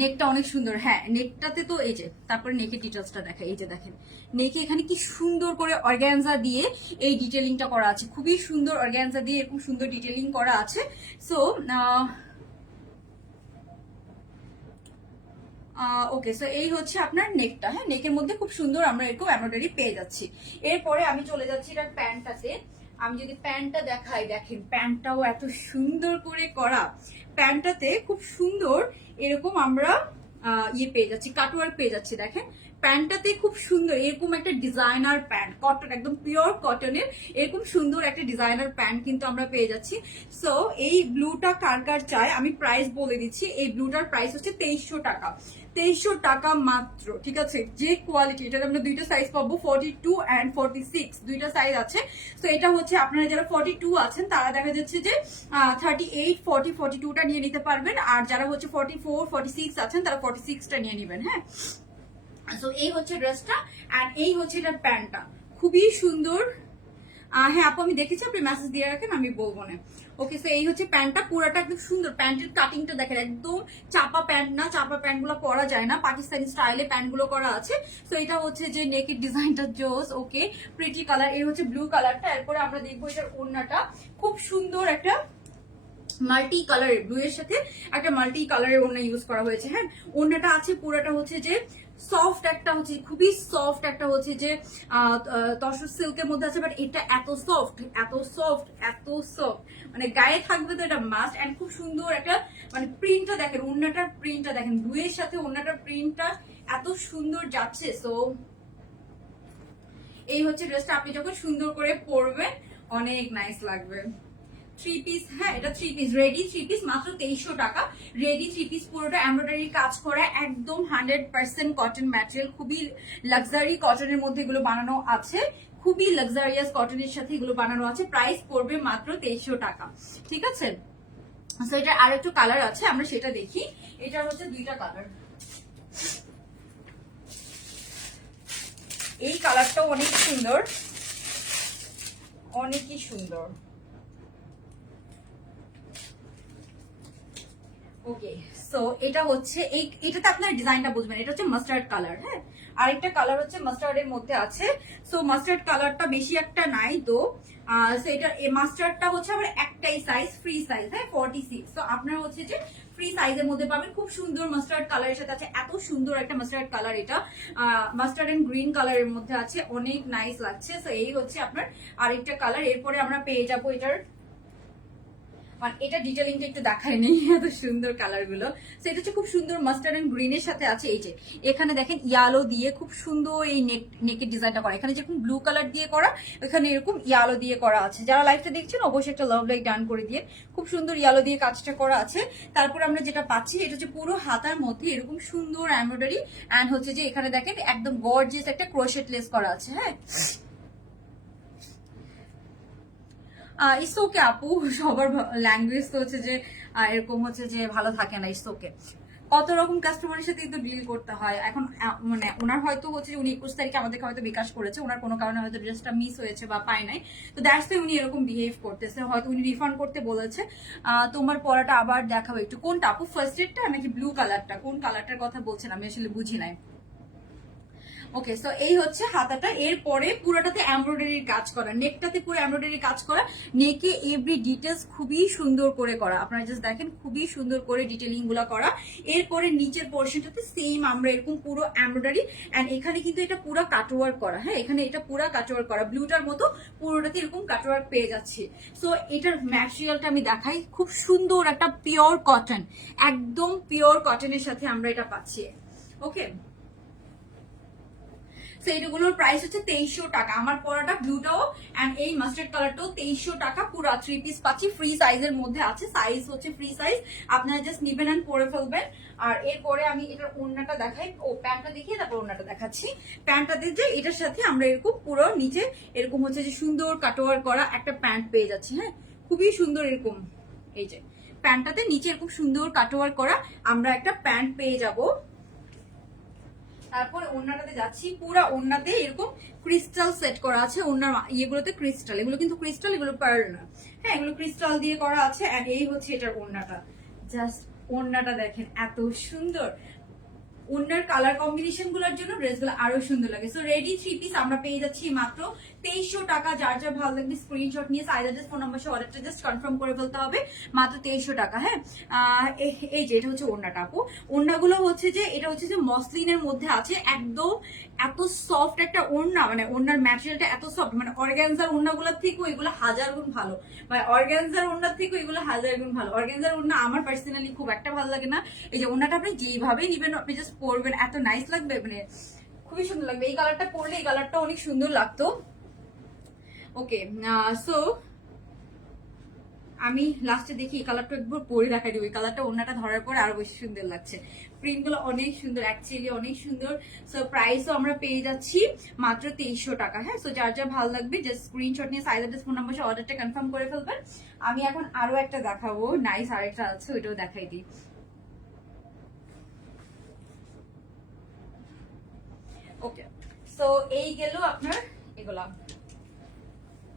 নেকটা অনেক সুন্দর। হ্যাঁ, নেকটাতে তো এই যে, তারপরে নেকের ডিটেলসটা দেখা, এই যে দেখেন নেকে এখানে কি সুন্দর করে অর্গানজা দিয়ে এই ডিটেলিংটা করা আছে, খুবই সুন্দর অর্গানজা দিয়ে এরকম সুন্দর ডিটেলিং করা আছে। সো ওকে, সো এই হচ্ছে আপনার নেকটা। হ্যাঁ, নেকের মধ্যে খুব সুন্দর আমরা এরকম এমব্রয়ডারি পেয়ে যাচ্ছি। এরপরে আমি চলে যাচ্ছি এটার প্যান্টটাতে। আমি যদি প্যান্টটা দেখাই, দেখেন প্যান্টটাও এত সুন্দর করে করা। প্যান্টটাতে খুব সুন্দর এরকম আমরা ইয়ে পেয়ে যাচ্ছি, কাটওয়ার্ক পেয়ে যাচ্ছি। দেখেন প্যান্টটাতে খুব সুন্দর এরকম একটা ডিজাইনার প্যান্ট, কটন, একদম পিওর কটনের এরকম সুন্দর একটা ডিজাইনার প্যান্ট কিন্তু আমরা পেয়ে যাচ্ছি। সো এই ব্লুটা কার কার চাই আমি প্রাইস বলে দিচ্ছি। এই ব্লুটার প্রাইস হচ্ছে 2300 টাকা। 2300 টাকা মাত্র, ঠিক আছে। যে কোয়ালিটি, এটার আমরা দুইটা সাইজ পাবো, 42 অ্যান্ড 46, দুইটা সাইজ আছে। তো এটা হচ্ছে আপনারা যারা 42 আছেন তারা দেখা যাচ্ছে যে 38, 40, 42টা নিয়ে নিতে পারবেন, আর যারা হচ্ছে 44, 46 আছেন তারা 46টা নিয়ে নেবেন। হ্যাঁ, সো এই হচ্ছে ড্রেসটা, এন্ড এই হচ্ছে এটার প্যান্টটা, খুবই সুন্দর। হ্যাঁ আপু আমি দেখেছি, আপনি মেসেজ দিয়ে রাখেন, আমি বলবো না। ওকে, সো এই হচ্ছে প্যান্টটা, পুরাটা একদম সুন্দর। প্যান্টের কাটিংটা দেখেন, একদম চাপা প্যান্ট না, চাপা প্যান্ট গুলো পরা যায় না, পাকিস্তানি স্টাইলে প্যান্ট গুলো করা আছে। সো এটা হচ্ছে যে নেকের ডিজাইনটা জোস। ওকে, প্রিটি কালার, এই হচ্ছে ব্লু কালারটা। এরপরে আমরা দেখবো এটার ওড়নাটা, খুব সুন্দর একটা মাল্টি কালারের, ব্লু এর সাথে একটা মাল্টি কালারের ওড়না ইউজ করা হয়েছে। হ্যাঁ, ওড়নাটা আছে পুরাটা হচ্ছে যে সফট, একটা হচ্ছে খুবই সফট, একটা হচ্ছে যে তসর সিল্কের মধ্যে আছে, বাট এটা এত সফট, এত সফট, এত সফট, মানে গায়ে থাকবে তো এটা মাস্ট। এন্ড খুব সুন্দর একটা মানে প্রিন্টটা দেখেন, ওড়নাটার প্রিন্টটা দেখেন, ব্লু এর সাথে ওড়নাটার প্রিন্টটা এত সুন্দর যাচ্ছে। সো এই হচ্ছে ড্রেসটা, আপনি যখন সুন্দর করে পরবেন অনেক নাইস লাগবে। থ্রি পিস, হ্যাঁ এটা three piece, ready three piece, মাত্র 2300 টাকা। রেডি থ্রি পিস, পুরোটা এমব্রয়ডারি কাজ করা, একদম 100% কটন ম্যাটেরিয়াল, খুবই লাক্সারি কটনের মধ্যে এগুলো বানানো আছে, খুবই লাক্সারিয়াস কটনের সাথে এগুলো বানানো আছে। প্রাইস পড়বে মাত্র 2300 টাকা, ঠিক আছে। সো এটার আর একটু কালার আছে, আমরা সেটা দেখি। এটার হচ্ছে দুইটা কালার, এই কালারটাও অনেক সুন্দর, অনেকই সুন্দর। ওকে, সো এটা হচ্ছে এটাতে আপনার ডিজাইনটা বুঝবেন, এটা হচ্ছে মাস্টার্ড কালার। হ্যাঁ, আরেকটা কালার হচ্ছে মাস্টার্ডের মধ্যে আছে। সো মাস্টার্ড কালারটা বেশি একটা নাই তো, সো এটা মাস্টার্ডটা হচ্ছে আবার একটাই সাইজ, ফ্রি সাইজ, হ্যাঁ 46। তো আপনারা হচ্ছে যে ফ্রি সাইজের মধ্যে পাবেন, খুব সুন্দর মাস্টার্ড কালারের সাথে আছে, এত সুন্দর একটা মাস্টার্ড কালার। এটা মাস্টার্ড এন্ড গ্রিন কালারের মধ্যে আছে, অনেক নাইস লাগছে। সো এই হচ্ছে আপনার আরেকটা কালার। এরপরে আমরা পেয়ে যাবো এটার, মানে এটা ডিটেলিংটা একটু দেখায় নেই, এত সুন্দর কালার গুলো। সেটা হচ্ছে খুব সুন্দর মাস্টার্ড এন্ড গ্রিনের সাথে আছে। এই যে এখানে দেখেন ইয়ালো দিয়ে খুব সুন্দর এই নেকের ডিজাইনটা করা, এখানে যেরকম ব্লু কালার দিয়ে করা, এখানে এরকম ইয়ালো দিয়ে করা আছে। যারা লাইভটা দেখছেন অবশ্যই একটা লাভ লাইক ডান করে দিয়ে, খুব সুন্দর ইয়ালো দিয়ে কাজটা করা আছে। তারপর আমরা যেটা পাচ্ছি এটা হচ্ছে পুরো হাতার মধ্যে এরকম সুন্দর এমব্রয়ডারি, এন্ড হচ্ছে যে এখানে দেখেন একদম গর্জিয়াস একটা ক্রোশেট লেস করা আছে। হ্যাঁ, ইটস ওকে আপু, সবার ল্যাঙ্গুয়েজ তো হচ্ছে যে এরকম হচ্ছে যে ভালো থাকে না। ইটস ওকে, কত রকম কাস্টমারের সাথে কিন্তু ডিল করতে হয়। এখন মানে ওনার হয়তো হচ্ছে উনি 21 তারিখে আমাদেরকে হয়তো বিকাশ করেছে, ওনার কোনো কারণে হয়তো ড্রেসটা মিস হয়েছে বা পায় নাই, তো দ্যাটস ওয়াই উনি এরকম বিহেভ করতেছে। হয়তো উনি রিফান্ড করতে বলেছে। তোমার পড়াটা আবার দেখাবো একটু, কোনটা আপু, ফার্স্ট এডটা নাকি ব্লু কালারটা, কোন কালারটার কথা বলছেন আমি আসলে বুঝি নাই। ওকে, সো এই হচ্ছে হাতাটা। এরপরে পুরোটাতে এমব্রয়ডারির কাজ করা, নেকটাতে পুরো এমব্রয়ডারির কাজ করা, নেকে এভরি ডিটেলস খুবই সুন্দর করে করা, আপনারা জাস্ট দেখেন খুবই সুন্দর করে ডিটেলিং গুলা করা। এরপরে নিচের পোর্শনটাতে সেম আমরা এরকম পুরো এমব্রয়ডারি, এন্ড এখানে কিন্তু এটা পুরো কাটওয়ার্ক করা। হ্যাঁ, এখানে এটা পুরো কাটওয়ার্ক করা, ব্লুটার মতো পুরোটাতে এরকম কাটওয়ার্ক পেয়ে যাচ্ছে। সো এটার ম্যাটেরিয়ালটা আমি দেখাই, খুব সুন্দর একটা পিওর কটন, একদম পিওর কটনের সাথে আমরা এটা পাচ্ছি। ওকে, সেইগুলোর প্রাইস হচ্ছে 2300 টাকা। আমার পরাটা ব্লুটাও এন্ড এই মাস্টার্ড কালারটাও 2300 টাকা। পুরো থ্রি পিস পাচ্ছি, ফ্রি সাইজের মধ্যে আছে, সাইজ হচ্ছে ফ্রি সাইজ, আপনারা জাস্ট নিবেন এন্ড পরে ফেলবেন। আর এরপরে আমি এটার ওড়নাটা দেখাই, ও প্যান্টটা দেখিয়ে তারপর ওড়নাটা দেখাচ্ছি। প্যান্টটাতে যে এটার সাথে আমরা এরকম পুরো নিচে এরকম হচ্ছে যে সুন্দর কাটওয়ার করা একটা প্যান্ট পেয়ে যাচ্ছি। হ্যাঁ, খুবই সুন্দর এরকম, এই যে প্যান্টটাতে নিচে এরকম সুন্দর কাটওয়ার করা আমরা একটা প্যান্ট পেয়ে যাবো। তারপর ওড়নাটাতে যাচ্ছি, পুরো ওড়নাতে এরকম ক্রিস্টাল সেট করা আছে, ওড়নার ইয়েগুলোতে ক্রিস্টাল, এগুলো কিন্তু ক্রিস্টাল, এগুলো পার্ল না। হ্যাঁ, এগুলো ক্রিস্টাল দিয়ে করা আছে। এন্ড এই হচ্ছে এটার ওড়নাটা, জাস্ট ওড়নাটা দেখেন এত সুন্দর, ওনার কালার কম্বিনেশন গুলোর জন্য ড্রেসগুলো আরো সুন্দর লাগে। সো রেডি 3 পিস আমরা পেয়ে যাচ্ছি মাত্র 2300 টাকা। যার যার ভালো লাগবে স্ক্রিনশট নিয়ে সাইজ ফোন নাম্বার সহ অর্ডারটা জাস্ট কনফার্ম করে ফেলতে হবে। মাত্র 2300 টাকা। হ্যাঁ, এই যে এটা হচ্ছে ওড়নাটা আপু। ওড়নাগুলো হচ্ছে যে এটা হচ্ছে যে মসলিনের মধ্যে আছে, একদম এত সফট একটা ওড়না, মানে ওড়নার ম্যাটেরিয়ালটা এত সফট, মানে অর্গানজার ওড়নাগুলোর থেকেও এগুলো হাজার গুণ ভালো, মানে অর্গানজার ওড়নার থেকেও এগুলো হাজার গুণ ভালো। অর্গানজার ওড়না আমার পার্সোনালি খুব একটা ভালো লাগে না। এই যে ওড়নাটা আপনি যেভাবেই নিবেন আপনি জাস্ট পরবেন, এত নাইস লাগবে, মানে খুবই সুন্দর লাগবে। এই কালারটা পরলে এই কালারটা অনেক সুন্দর লাগতো। ওকে, সো আমি লাস্টে দেখি এই কালারটা একবার পরে দেখাই দিব। এই কালারটা ওড়নাটা ধরার পর আরো বেশি সুন্দর লাগছে। প্রিন্ট গুলো অনেক সুন্দর, অ্যাকচুয়ালি অনেক সুন্দর। সো প্রাইসও আমরা পেয়ে যাচ্ছি মাত্র 2300 টাকা। হ্যাঁ, সো যার যা ভালো লাগবে জাস্ট স্ক্রিনশট নিয়ে সাইজ অ্যাড্রেস ফোন নাম্বার অর্ডারটা কনফার্ম করে ফেলবেন। আমি এখন আরো একটা দেখাবো, নাইস আরেকটা আছে, ওইটাও দেখাই দিই। ওকে, সো এই গেল আপনার এগুলা।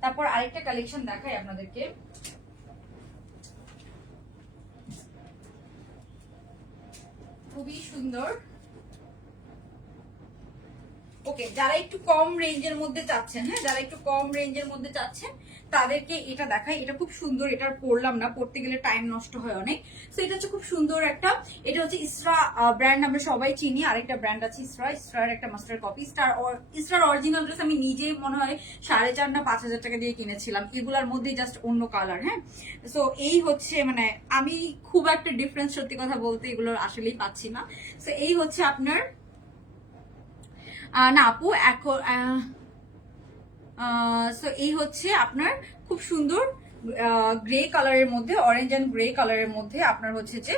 তারপর আরেকটা কালেকশন দেখাই আপনাদেরকে। খুবই সুন্দর। ওকে, যারা একটু কম রেঞ্জের মধ্যে চাচ্ছেন, হ্যাঁ যারা একটু কম রেঞ্জের মধ্যে চাচ্ছেন তাদেরকে এটা দেখাই। এটা খুব সুন্দর, এটা পরলাম না, পড়তে গেলে টাইম নষ্ট হয় অনেক। সো এটা হচ্ছে খুব সুন্দর একটা, এটা হচ্ছে ইসরা ব্র্যান্ড, আমরা সবাই চিনি। আরেকটা ব্র্যান্ড আছে ইসরার একটা মাস্টার কপি। ইসরার অরিজিনাল ড্রেস আমি নিজে মনে হয় 4,500 না 5,000 টাকা দিয়ে কিনেছিলাম। এগুলার মধ্যে জাস্ট অন্য কালার। হ্যাঁ, সো এই হচ্ছে, মানে আমি খুব একটা ডিফারেন্স সত্যি কথা বলতে এগুলোর আসলেই পাচ্ছি না। সো এই হচ্ছে আপনার না আপু এখন সো এই হচ্ছে আপনার খুব সুন্দর গ্রে কালারের মধ্যে, অরেঞ্জ এন্ড গ্রে কালারের মধ্যে আপনার হচ্ছে যে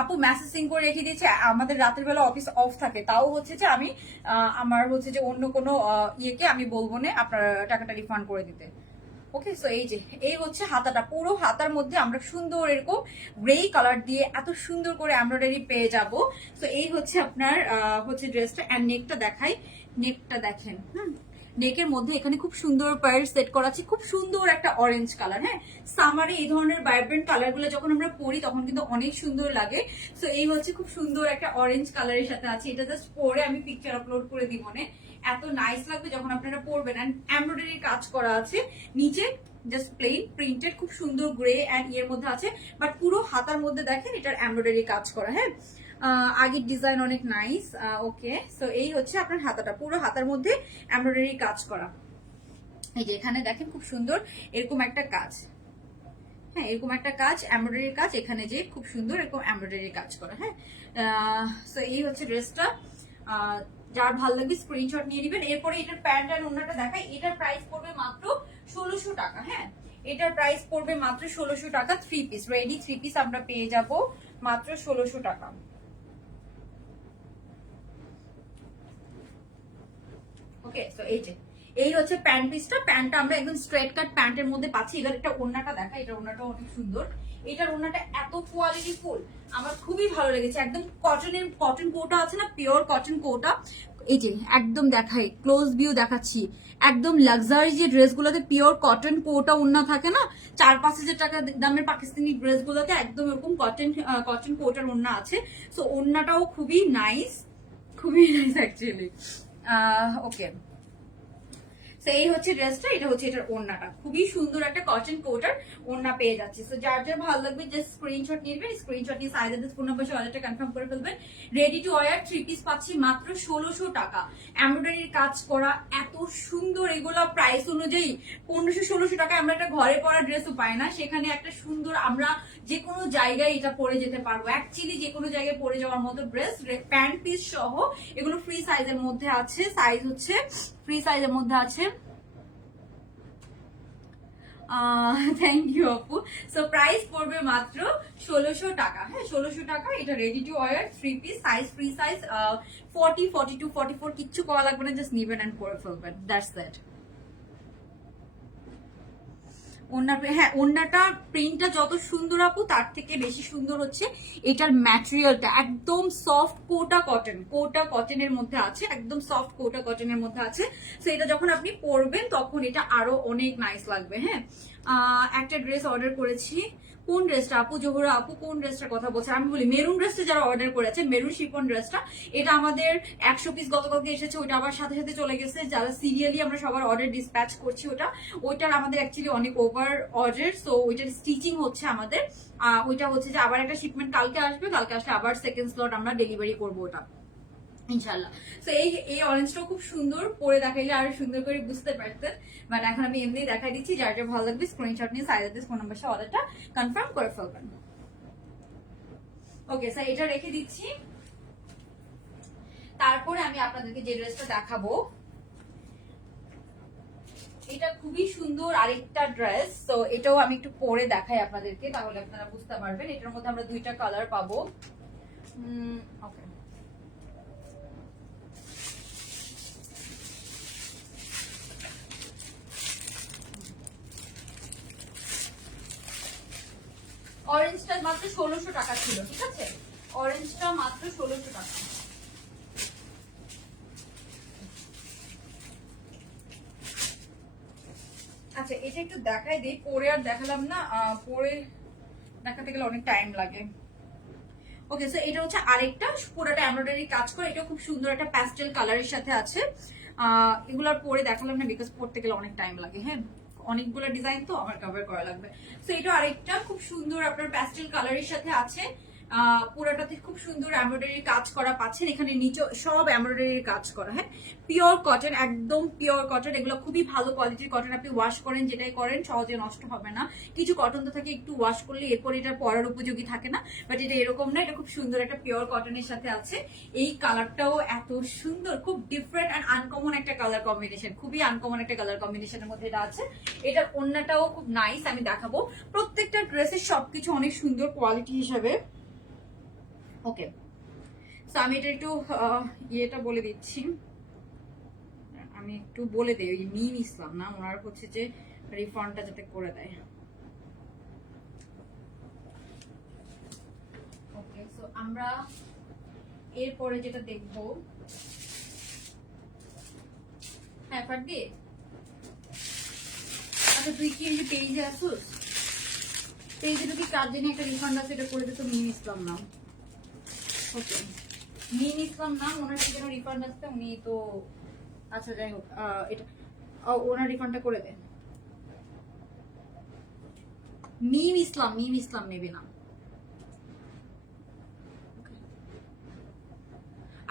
আপু মেসেজিং করে রেখে দিয়েছে। আমাদের রাতের বেলা অফিস অফ থাকে, তাও হচ্ছে যে আমি আমার হচ্ছে যে অন্য কোনো ইয়েকে আমি বলবো না আপনার টাকাটা রিফান্ড করে দিতে। ওকে, সো এই যে এই হচ্ছে হাতাটা, পুরো হাতার মধ্যে আমরা সুন্দর এরকম গ্রে কালার দিয়ে এত সুন্দর করে এমব্রয়ডারি পেয়ে যাব। সো এই হচ্ছে আপনার হচ্ছে ড্রেসটা। এন্ড নেকটা দেখাই, নেকটা দেখেন। নেকের মধ্যে এখানে খুব সুন্দর পার্ল সেট করা আছে, খুব সুন্দর একটা অরেঞ্জ কালার। হ্যাঁ, সামারে এই ধরনের ভাইব্রেন্ট কালার গুলো যখন আমরা পরি তখন কিন্তু অনেক সুন্দর লাগে। সো এই হচ্ছে খুব সুন্দর একটা অরেঞ্জ কালারের সাথে আছে। এটা জাস্ট পরে আমি পিকচার আপলোড করে দিব, এত নাইস লাগবে যখন আপনারা পরবেন। এন্ড এমব্রয়ডারি কাজ করা আছে নিচে, জাস্ট প্লেন প্রিন্টেড, খুব সুন্দর গ্রে এন্ড ইয়ের মধ্যে আছে। বাট পুরো হাতার মধ্যে দেখেন এটার এমব্রয়ডারি কাজ করা। হ্যাঁ, আগের ডিজাইন অনেক নাইস। ওকে, সো এই হচ্ছে আপনার হাতাটা, পুরো হাতার মধ্যে এমব্রয়ডারি কাজ করা। এই যে এখানে দেখেন খুব সুন্দর এরকম একটা কাজ। হ্যাঁ, এরকম একটা কাজ, এমব্রয়ডারি কাজ, এখানে যে খুব সুন্দর এরকম এমব্রয়ডারি কাজ করা। হ্যাঁ, সো এই হচ্ছে ড্রেসটা। যার ভালো লাগবে স্ক্রিনশট নিয়ে নেবেন। এরপরে এটার প্যান্ট আর ওড়নাটা দেখাই। এটার প্রাইস পড়বে মাত্র 1600 টাকা। হ্যাঁ, এটার প্রাইস পড়বে মাত্র 1600 টাকা। 3 পিস রেডি 3 পিস আমরা পেয়ে যাব মাত্র 1600 টাকা। ওকে, সো এই হচ্ছে প্যান্ট পিসটা। প্যান্টটা আমরা একদম স্ট্রেট কাট প্যান্টের মধ্যে পাচ্ছি। এবার একটা ওড়নাটা দেখা, এটা ওড়নাটা অনেক সুন্দর। এটার ওড়নাটা এত কোয়ালিটি ফুল, আমার খুবই ভালো লেগেছে। একদম কটন কোটা আছে না, পিওর কটন কোটা। এই যে একদম দেখাই, ক্লোজ ভিউ দেখাচ্ছি। একদম লাক্সারি যে ড্রেসগুলোতে পিওর কটন কোটা ওড়না থাকে না, 4-5 হাজার টাকা দামের পাকিস্তানি ড্রেসগুলোতে একদম এরকম কটন কোটার ওড়না আছে। সো ওড়নাটাও খুবই নাইস, খুবই নাইস অ্যাকচুয়ালি। ওকে, এই হচ্ছে ড্রেসটা, এটা হচ্ছে এটার ওড়নাটা, খুবই সুন্দর একটা কটন কোটার ওড়না পেয়ে যাচ্ছে। সো যার যার ভালো লাগবে জাস্ট স্ক্রিনশট নিবেন, স্ক্রিনশট নিয়ে সাইজ ফোন নাম্বার অর্ডারটা কনফার্ম করে ফেলবেন। রেডি টু ওয়্যার 3 পিস পাচ্ছি মাত্র 1600 টাকা। এমব্রয়ডারির কাজ করা এত সুন্দর, এগুলো প্রাইস অনুযায়ী 1500-1600 টাকা আমরা একটা ঘরে পরা ড্রেসও পাই না। সেখানে একটা সুন্দর আমরা যে কোনো জায়গায় এটা পরে যেতে পারবো, অ্যাকচুয়ালি যে কোনো জায়গায় পরে যাওয়ার মতো ড্রেস। প্যান্ট পিস সহ এগুলো ফ্রি সাইজের মধ্যে আছে, সাইজ হচ্ছে ফ্রি সাইজের মধ্যে আছে। থ্যাংক ইউ আপু। সো প্রাইস পড়বে মাত্র 1600 টাকা। হ্যাঁ, 1600 টাকা। এটা ready to wire 3 piece, size free size 40, 42, 44 কিচ্ছু করা লাগবে না, জাস্ট নিবেন এন্ড পরে ফেলবেন, দ্যাটস দ্যাট। হ্যাঁ, ওড়নাটা প্রিন্টটা যত সুন্দর আপু তার থেকে বেশি সুন্দর হচ্ছে এটার ম্যাটেরিয়ালটা। একদম সফট কোটা কটনের মধ্যে আছে, একদম সফট কোটা কটনের মধ্যে আছে। তো এটা যখন আপনি পরবেন তখন এটা আরো অনেক নাইস লাগবে। হ্যাঁ, একটা ড্রেস অর্ডার করেছি। কোন ড্রেসটা আপু? জোহরা আপু কোন ড্রেসটার কথা বলছে? আমি বলি মেরুন ড্রেসটা যারা অর্ডার করেছে, মেরুন শিফন ড্রেসটা, এটা আমাদের 100 পিস গতকালকে এসেছে, ওইটা আবার সাথে সাথে চলে গেছে। যারা সিরিয়ালি আমরা সবার অর্ডার ডিসপ্যাচ করছি, ওইটার আমাদের অ্যাকচুয়ালি অনেক ওভার অর্ডার, সো ওইটার স্টিচিং হচ্ছে আমাদের। ওইটা হচ্ছে যে আবার একটা শিপমেন্ট কালকে আসবে, কালকে আসলে আবার সেকেন্ড স্লট আমরা ডেলিভারি করবো ওটা ইনশাল্লাহ। তো এই অরেঞ্জটাও খুব সুন্দর, পরে দেখাইলে আরো সুন্দর করে বুঝতে পারতেন, বাট এখন আমি এমনি দেখাই দিচ্ছি। যার যার ভালো লাগবে স্ক্রিনশট নিয়ে সাইডে ফোন নাম্বার সাথে অর্ডারটা কনফার্ম করে ফেলবেন। ওকে স্যার, এটা রেখে দিচ্ছি। তারপরে আমি আপনাদেরকে যে ড্রেসটা দেখাবো, এটা খুবই সুন্দর আরেকটা ড্রেস। তো এটাও আমি একটু পরে দেখাই আপনাদেরকে, তাহলে আপনারা বুঝতে পারবেন। এটার মধ্যে আমরা দুইটা কালার পাবো। ওকে, অরেঞ্জটা মাত্র 1600 টাকা ছিল, ঠিক আছে? অরেঞ্জটা মাত্র 1600 টাকা। আচ্ছা, এটা একটু দেখাই দিই, পরে আর দেখালাম না, পরে দেখাতে গেলে অনেক টাইম লাগে। ওকে, সো এটা হচ্ছে আরেকটা পুরোটা এমব্রয়ডারি কাজ করে, এটা খুব সুন্দর একটা প্যাস্টেল কালারের সাথে আছে। এগুলোর পরে দেখালাম না বিকজ পড়তে গেলে অনেক টাইম লাগে। হ্যাঁ, অনেকগুলো ডিজাইন তো আমার কভার করা লাগবে। সো এটা আরেকটা খুব সুন্দর আপনার প্যাস্টেল কালারের সাথে আছে। পুরোটাতে খুব সুন্দর এমব্রয়ডারি কাজ করা পাচ্ছেন, এখানে নিচে সব এমব্রয়ডারি কাজ করা। হ্যাঁ, পিওর কটন, একদম পিওর কটন। এগুলো খুবই ভালো কোয়ালিটির কটন, আপনি ওয়াশ করেন যেটাই করেন সহজে নষ্ট হবে না। কিছু কটন তো থাকে একটু ওয়াশ করলে এরপর এটা পরার উপযোগী থাকে না, বাট এটা এরকম না, এটা খুব সুন্দর একটা পিওর কটনের সাথে আছে। এই কালারটাও এত সুন্দর, খুব ডিফারেন্ট অ্যান্ড আনকমন একটা কালার কম্বিনেশন, খুবই আনকমন একটা কালার কম্বিনেশনের মধ্যে এটা আছে। এটার ওড়নাটাও খুব নাইস, আমি দেখাবো। প্রত্যেকটা ড্রেসের সবকিছু অনেক সুন্দর কোয়ালিটি হিসাবে। ওকে, সো আমি এটা একটু ইয়েটা বলে দিচ্ছি, আমি একটু বলে দেই। ওই মিম ইসলাম না, ওনার হচ্ছে যে রিফান্ডটা যাতে করে দেয়। ওকে, সো আমরা এরপরে যেটা দেখবো, হ্যাঁ ফার্দি, আচ্ছা তুই কি এই যে পেজে আসুস, পেজে তো কি কার জন্য একটা রিফান্ড আছে, এটা করে দিত মিম ইসলাম না। ওকে, মিম ইসলাম নাম, ওনার কি যেন রিফান্ড আসতে, উনি তো আচ্ছা যাই হোক, এটা ওনার রিফান্ডটা করে দেন। মিম ইসলাম নেবে না।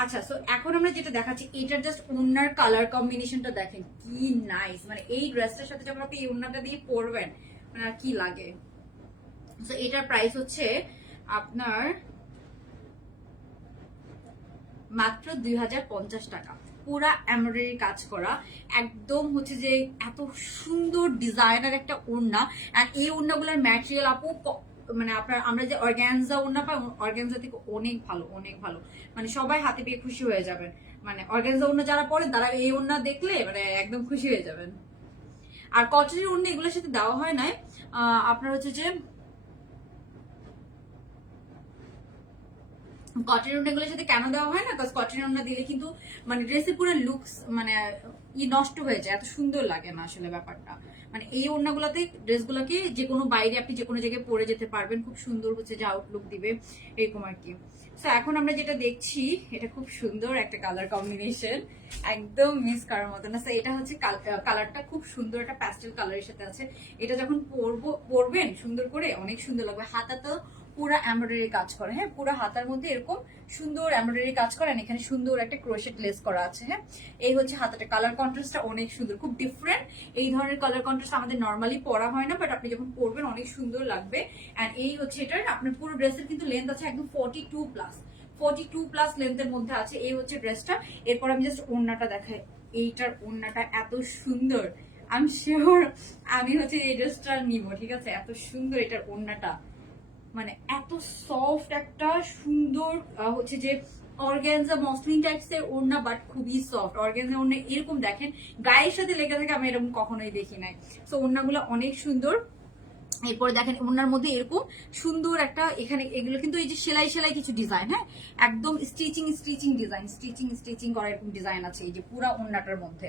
আচ্ছা, সো এখন আমরা যেটা দেখাচ্ছি, এটার জাস্ট ওড়নার কালার কম্বিনেশনটা দেখেন কি নাইস। মানে এই ড্রেসটার সাথে যখন আপনি এই ওড়নাটা দিয়ে পরবেন, মানে আর কি লাগে। সো এটার প্রাইস হচ্ছে আপনার মাত্র 2050 টাকা। পুরা এমব্রয়ডারি কাজ করা, একদম হচ্ছে যে এত সুন্দর ডিজাইনার একটা ওড়না। আর এই ওড়নাগুলোর ম্যাটেরিয়াল আপু মানে আপনার আমরা যে অর্গানজা ওড়না পাই, অর্গানজা থেকে অনেক ভালো, অনেক ভালো। মানে সবাই হাতে পেয়ে খুশি হয়ে যাবেন। মানে অর্গানজা ওড়না যারা পরেন তারা এই ওড়না দেখলে মানে একদম খুশি হয়ে যাবেন। আর কটনের ওড়না এগুলোর সাথে দেওয়া হয় না, আপনার হচ্ছে যে কটনের ওড়নাগুলোর সাথে কেন দেওয়া হয় না, বিকজ কটনের ওড়না দিলে কিন্তু মানে ড্রেসের পুরো লুকস মানে নষ্ট হয়ে যায়, এত সুন্দর লাগে না আসলে ব্যাপারটা। মানে এই ওড়নাগুলোতে ড্রেসগুলোকে যে কোনো বাইরে আপনি যে কোনো জায়গায় পরে যেতে পারবেন, খুব সুন্দর হচ্ছে যে আউটলুক দিবে, এরকম আর কি। তো এখন আমরা যেটা দেখছি, এটা খুব সুন্দর একটা কালার কম্বিনেশন, একদম মিস করার মতো না। এটা হচ্ছে কালারটা খুব সুন্দর একটা প্যাস্টেল কালারের সাথে আছে। এটা যখন পরবেন সুন্দর করে, অনেক সুন্দর লাগবে। হাতা তো পুরা এমব্রয়ডারি কাজ করে। হ্যাঁ, পুরো হাতার মধ্যে এরকম সুন্দর এমব্রয়ডারি কাজ করে, এখানে সুন্দর একটা ক্রোশেট লেস করা আছে। হ্যাঁ, এই হচ্ছে হাতাটা। কালার কন্ট্রাস্টটা অনেক সুন্দর, খুব ডিফারেন্ট। এই ধরনের কালার কন্ট্রাস্ট আমাদের নর্মালি পরা হয় না, বাট আপনি যখন পরবেন অনেক সুন্দর লাগবে। এন্ড এই হচ্ছে এটার আপনার পুরো ড্রেসের কিন্তু লেন্থ আছে একদম 42+ লেন্থের মধ্যে আছে। এই হচ্ছে ড্রেসটা। এরপর আমি জাস্ট ওড়নাটা দেখাই। এইটার ওড়নাটা এত সুন্দর, আমি শিওর আমি হচ্ছে এই ড্রেসটা নিব, ঠিক আছে? এত সুন্দর এটার ওড়নাটা, মানে এত সফট একটা সুন্দর হচ্ছে যে অর্গানজা মসলিন টাইপস এর ওড়না, বাট খুবই সফট। অর্গানজা ওড়না এরকম দেখেন গায়ের সাথে লেগে থাকে, আমি এরকম কখনোই দেখি নাই। সো ওড়নাগুলো অনেক সুন্দর। এরপরে দেখেন ওনার মধ্যে এরকম সুন্দর একটা এখানে এগুলো কিন্তু এই যে সেলাই সেলাই কিছু ডিজাইন, হ্যাঁ একদম স্টিচিং করা এরকম ডিজাইন আছে এই যে পুরা ওন্নাটার মধ্যে।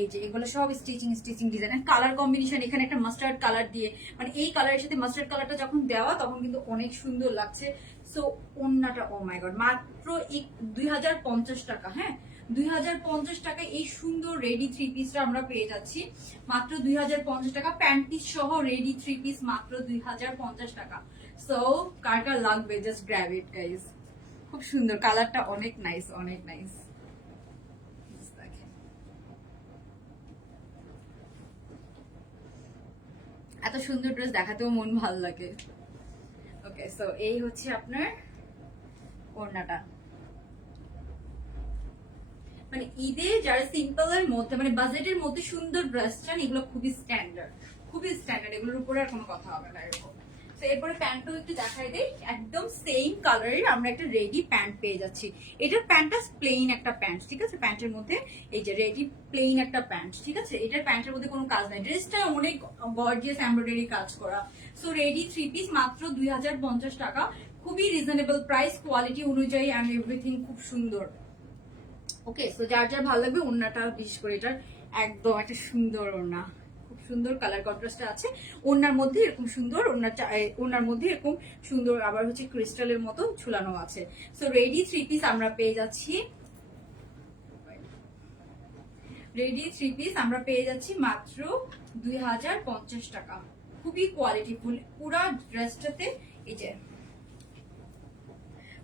এই যে এগুলো সব স্টিচিং ডিজাইন, কালার কম্বিনেশন এখানে একটা মাস্টার্ড কালার দিয়ে, মানে এই কালারের সাথে মাস্টার্ড কালারটা যখন দেওয়া তখন কিন্তু অনেক সুন্দর লাগছে। সো ওন্নাটা ও মাই গড মাত্র 2050 টাকা, হ্যাঁ 2050 টাকায় এই সুন্দর রেডি থ্রি পিসটা আমরা পেয়ে যাচ্ছি মাত্র 2050 টাকা। প্যান্ট পিস সহ রেডি থ্রি পিস মাত্র 2050 টাকা। সো কার কার লাগবে জাস্ট গ্র্যাব ইট গাইস। খুব সুন্দর কালারটা, অনেক নাইস অনেক নাইস। এত সুন্দর ড্রেস দেখাতেও মন ভালো লাগে। ওকে সো এই হচ্ছে আপনার ওড়নাটা। মানে ঈদে যারা সিম্পল এর মধ্যে মানে বাজেটের মধ্যে সুন্দর ড্রেস চান এগুলো খুবই স্ট্যান্ডার্ড, এগুলোর উপরে আর কোনো কথা হবে না এরকম। তো এরপরে প্যান্টও একটু দেখাই দেই, একদম সেম কালারের আমরা একটা রেডি প্যান্ট পেয়ে যাচ্ছি। এটার প্যান্টটা প্লেন একটা প্যান্ট, ঠিক আছে, প্যান্টের মধ্যে এই যে রেডি প্লেন একটা প্যান্ট, ঠিক আছে, এটার প্যান্টের মধ্যে কোনো কাজ নাই, ড্রেসটা অনেক গর্জিয়াস এমব্রয়ডারি কাজ করা। সো রেডি থ্রি পিস মাত্র 2050 টাকা, খুবই রিজনেবল প্রাইস, কোয়ালিটি অনুযায়ী অ্যান্ড এভরিথিং খুব সুন্দর। ওকে সো যার যার ভালো লাগবে ওড়নাটা, বিশেষ করে এটার একদম একটা সুন্দর ওড়না, খুব সুন্দর কালার কন্ট্রাস্ট আছে ওড়নার মধ্যে, এরকম সুন্দর ওড়নার মধ্যে এরকম সুন্দর আবার হচ্ছে ক্রিস্টালের মতো ঝুলানো আছে। সো রেডি থ্রি পিস আমরা পেয়ে যাচ্ছি, মাত্র 2050 টাকা, খুবই কোয়ালিটিফুল। পুরো ড্রেসটাতে এই যে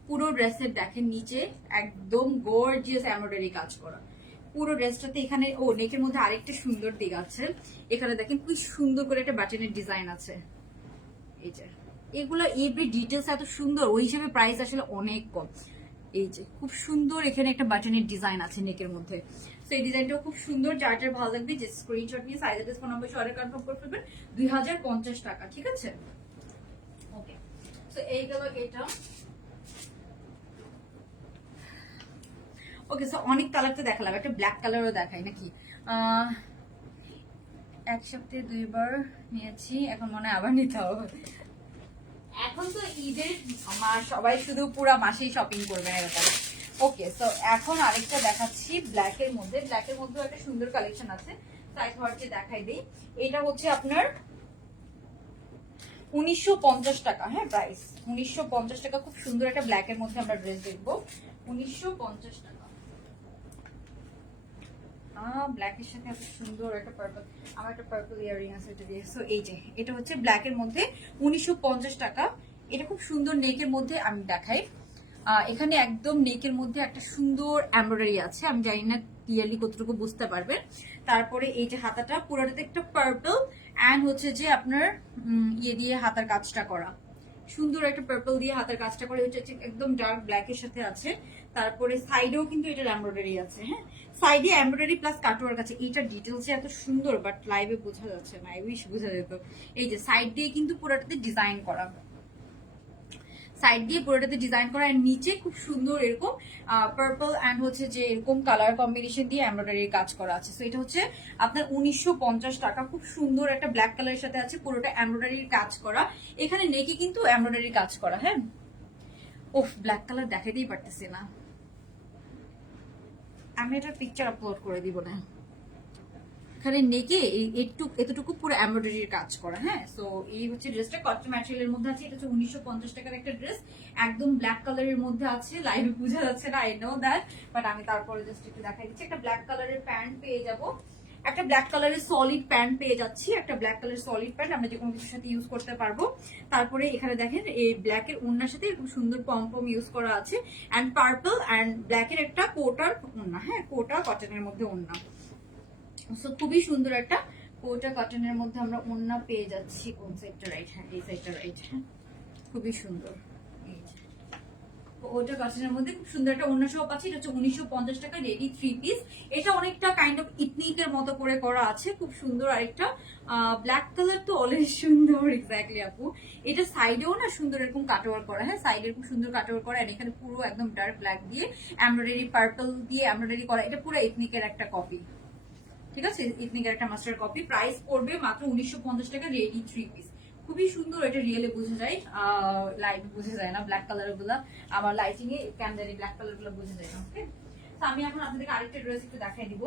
পুরো ড্রেসের দেখেন নিচে একদম গর্জিয়াস এমব্রয়ডারি কাজ করা পুরো ড্রেসটাতে। এখানে ও নেকের মধ্যে আরেকটা সুন্দর দিক আছে, এখানে দেখেন খুব সুন্দর করে একটা বাটনের ডিজাইন আছে। এই যে এগুলো এভরি ডিটেলস এত সুন্দর, ওই হিসেবে প্রাইস আসলে অনেক কম। এই যে খুব সুন্দর এখানে একটা বাটনের ডিজাইন আছে নেকের মধ্যে। তো এই ডিজাইনটাও খুব সুন্দর, যার যার ভালো লাগবে যে স্ক্রিনশট নিয়ে সাইজ ফোন নম্বর অর্ডার কনফার্ম করে ফেলবেন। 2050 টাকা, ঠিক আছে। ওকে তো এই গেল এটা। ওকে সো অনেক কালার তো দেখালাম, একটা ব্ল্যাক কালারও দেখাই নাকি। এক সপ্তাহে 2বার নিয়েছি, এখন মনে হয় আবার নিতে হবে। এখন তো ঈদের আমার সবাই শুধু পুরা মাসেই শপিং করবেন এরকম। ওকে সো এখন আরেকটা দেখাচ্ছি ব্ল্যাকের মধ্যে একটা সুন্দর কালেকশন আছে, তাই ধরকে দেখাই দিই। এটা হচ্ছে আপনার 1950 টাকা, হ্যাঁ প্রাইস 1950 টাকা। খুব সুন্দর একটা ব্ল্যাকের মধ্যে আমরা ড্রেস দেখবো, 1950 টাকা। ব্ল্যাকের সাথে এত সুন্দর একটা পার্পল, আমার একটা পার্পল ইয়ারিং আছে এটা দিয়ে। সো এই যে এটা হচ্ছে ব্ল্যাকের মধ্যে 1950 টাকা। এটা খুব সুন্দর নেকের মধ্যে, আমি দেখাই। এখানে একদম নেকের মধ্যে একটা সুন্দর এমব্রয়ডারি আছে, আমি জানি না ক্লিয়ারলি কতটুকু বুঝতে পারবেন। তারপরে এই যে হাতাটা পুরোটাতে একটা পার্পল অ্যান্ড হচ্ছে যে আপনার ইয়ে দিয়ে হাতার কাজটা করা, সুন্দর একটা পার্পল দিয়ে হাতের কাজটা করে, হচ্ছে একদম ডার্ক ব্ল্যাকের সাথে আছে। তারপরে সাইডেও কিন্তু এটার এমব্রয়ডারি আছে, হ্যাঁ সাইডে এমব্রয়ডারি প্লাস কাটওয়ার্ক আছে। এইটার ডিটেলস এত সুন্দর বাট লাইভে বোঝা যাচ্ছে না, আই উইশ বোঝা যেত। এই যে সাইড দিয়ে কিন্তু পুরোটাতে ডিজাইন করা, নিচে খুব সুন্দর এরকম পার্পল অ্যান্ড হচ্ছে যে এরকম কালার কম্বিনেশন দিয়ে এমব্রয়ডারির কাজ করা আছে। সো এটা হচ্ছে আপনার 1950 টাকা, খুব সুন্দর একটা ব্ল্যাক কালারের সাথে আছে, পুরোটা এমব্রয়ডারির কাজ করা। এখানে নেকে কিন্তু এমব্রয়ডারির কাজ করা, হ্যাঁ। ওফ ব্ল্যাক কালার দেখাতেই পারতেছি না, আমি এটার পিকচার আপলোড করে দিব না। এখানে নেকে এতটুকু পুরো এমব্রয়ডারির কাজ করা, হ্যাঁ। সো এই হচ্ছে ড্রেসটা, কটন ম্যাটেরিয়ালের মধ্যে আছে। এটা হচ্ছে 1950 টাকার একটা ড্রেস, একদম ব্ল্যাক কালারের মধ্যে আছে। লাইভে বোঝা যাচ্ছে না, আই নো দ্যাট, বাট আমি তারপরে জাস্ট একটু দেখাই দিচ্ছি। একটা ব্ল্যাক কালারের প্যান্ট পেয়ে যাবো, একটা ব্ল্যাক কালারের সলিড প্যান্ট পেয়ে যাচ্ছি, একটা ব্ল্যাক কালারের সলিড প্যান্ট আমরা যে কোনো কিছুর সাথে ইউজ করতে পারবো। তারপরে এখানে দেখেন এই ব্ল্যাকের ওড়নার সাথে এরকম সুন্দর পম ইউজ করা আছে, অ্যান্ড পার্পল অ্যান্ড ব্ল্যাকের একটা কোটার ওড়না, হ্যাঁ কোটা কটনের মধ্যে ওড়না। সো খুবই সুন্দর একটা কোটা কটনের মধ্যে আমরা ওড়না পেয়ে যাচ্ছি। কোন সাইডটা রাইট? হ্যাঁ এই সাইডটা রাইট, হ্যাঁ খুবই সুন্দর। ওটা কটনের মধ্যে খুব সুন্দর একটা ওড়না সহ পাচ্ছি। এটা হচ্ছে 1950 টাকা রেডি থ্রি পিস। এটা অনেকটা কাইন্ড অফ ইথনিকের মতো করে করা আছে, খুব সুন্দর। আরেকটা ব্ল্যাক কালার তো অলরেডি সুন্দর, এক্স্যাক্টলি আপু। এটা সাইডেও না সুন্দর এরকম কাটওয়ার্ক করা, হ্যাঁ সাইডে খুব সুন্দর কাটওয়ার্ক করা, এখানে পুরো একদম ডার্ক ব্ল্যাক দিয়ে এমব্রয়ডারি পার্পল দিয়ে এমব্রয়ডারি করা। এটা পুরো ইথনিকের একটা কপি, ঠিক আছে, ইথনিকের একটা মাস্টার কপি। প্রাইস পড়বে মাত্র 1950 টাকা রেডি থ্রি পিস, খুবই সুন্দর, এটা রিয়েলে বোঝা যায়, লাইভে বোঝা যায় না ব্ল্যাক কালার গুলা, আমার লাইটিং এ ক্যামেরায় ব্ল্যাক কালার গুলো বোঝা যায় না। ওকে, তো আমি এখন আপনাদেরকে আরেকটা ড্রেস একটু দেখাই দিব।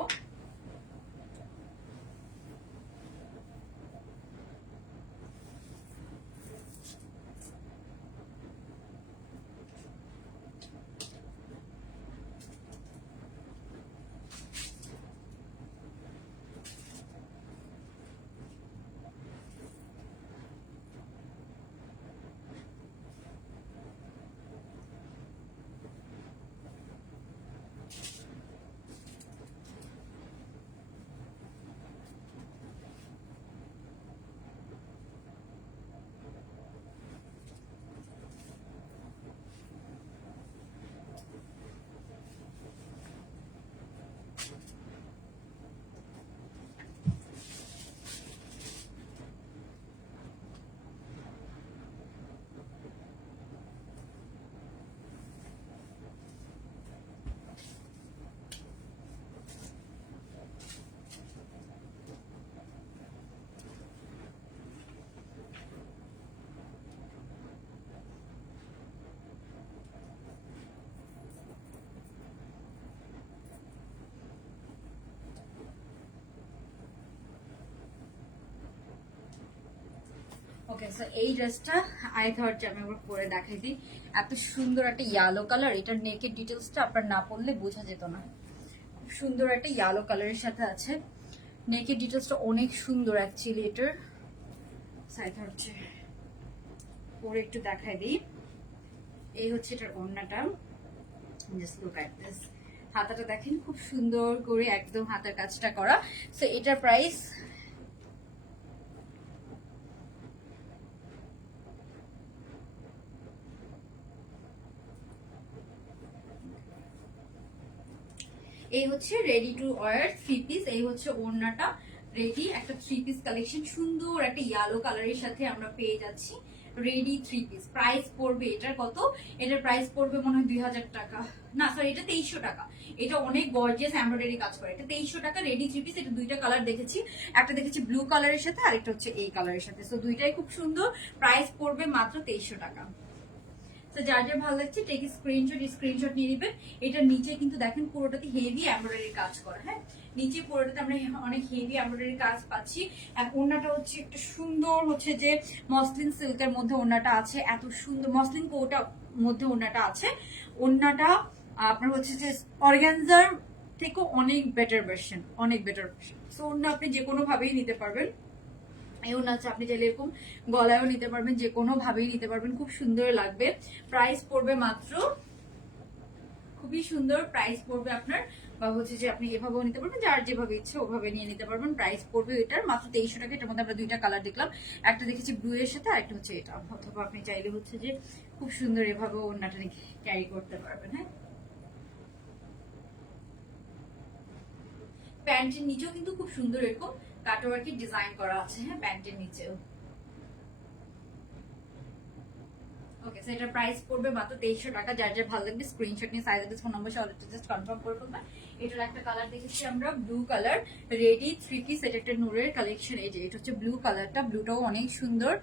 ওকে, সো এই ড্রেসটা আই থট যে আমি একবার পরে দেখাই দিই। এত সুন্দর একটা ইয়েলো কালার, এটার নেকের ডিটেলসটা আপনার না পড়লে বোঝা যেত না। খুব সুন্দর একটা ইয়েলো কালারের সাথে আছে, নেকের ডিটেলসটা অনেক সুন্দর অ্যাকচুয়ালি এটার। আই থট যে পরে একটু দেখাই দিই। এই হচ্ছে এটার ওড়নাটা, জাস্ট লুক এট দিস। হাতাটা দেখেন খুব সুন্দর করে একদম হাতার কাজটা করা। সো এটার প্রাইস এই হচ্ছে ready to wire three piece. এই হচ্ছে ওড়নাটা, রেডি একটা থ্রি পিস কালেকশন, সুন্দর একটা ইয়েলো কালারের সাথে আমরা পেয়ে যাচ্ছি রেডি থ্রি পিস। প্রাইস পড়বে এটার কত? এটার প্রাইস পড়বে মনে হয় 2000 টাকা, না সরি এটা 2300 টাকা। এটা অনেক গর্জিয়াস এমব্রয়ডারি কাজ করে, এটা 2300 টাকা রেডি থ্রি পিস। এটা দুইটা কালার দেখেছি, একটা দেখেছি ব্লু কালারের সাথে, আরেকটা হচ্ছে এই কালারের সাথে। সো দুইটাই খুব সুন্দর, প্রাইস পড়বে মাত্র 2300 টাকা। তো যার যার ভালো লাগছে টেক স্ক্রিনশট নিয়ে নেবেন। এটার নিচে কিন্তু দেখেন পুরোটাতে হেভি এমব্রয়ডারি কাজ করা, হ্যাঁ নিচে পুরোটাতে আমরা অনেক হেভি এমব্রয়ডারি কাজ পাচ্ছি। আর ওড়নাটা হচ্ছে একটা সুন্দর হচ্ছে যে মসলিন সিল্কের মধ্যে ওড়নাটা আছে, এত সুন্দর মসলিন কোটা মধ্যে ওড়নাটা আছে। ওড়নাটা আপনার হচ্ছে যে অর্গানজার থেকে অনেক বেটার ভার্সন, অনেক বেটার ভার্সন। সো ওড়না আপনি যে কোনো ভাবেই নিতে পারবেন। এই ওড়না আছে, আপনি চাইলে এরকম গলায়ও নিতে পারবেন, যে কোনো ভাবেই নিতে পারবেন, খুব সুন্দর লাগবে। প্রাইস পড়বে মাত্র, খুবই সুন্দর প্রাইস পড়বে আপনার, বা হচ্ছে যে আপনি এভাবেও নিতে পারবেন, যার যেভাবে ইচ্ছে ওভাবে নিয়ে নিতে পারবেন। প্রাইস পড়বে এটার মাত্র 2300 টাকা। এটার মধ্যে আমরা দুইটা কালার দেখলাম, একটা দেখেছি ব্লু এর সাথে, আরেকটা হচ্ছে এটা। অথবা আপনি চাইলে হচ্ছে যে খুব সুন্দর এভাবেও ওড়নাটা ক্যারি করতে পারবেন। হ্যাঁ, প্যান্টের নিচেও কিন্তু খুব সুন্দর এরকম কাটওয়ার্কের ডিজাইন করা আছে, হ্যাঁ প্যান্টের নিচেও। ওকে, সো এটার প্রাইস পড়বে মাত্র 2300 টাকা। যার যার ভালো লাগবে স্ক্রিনশট নিয়ে সাইজ ফোন নম্বর সহ জাস্ট কনফার্ম করে ফেলবেন। এটার একটা কালার দেখেছি আমরা blue colour, ready three piece. এটা একটা নূরের কালেকশন। এই যে এটা হচ্ছে ব্লু কালারটা, ব্লুটাও অনেক সুন্দর।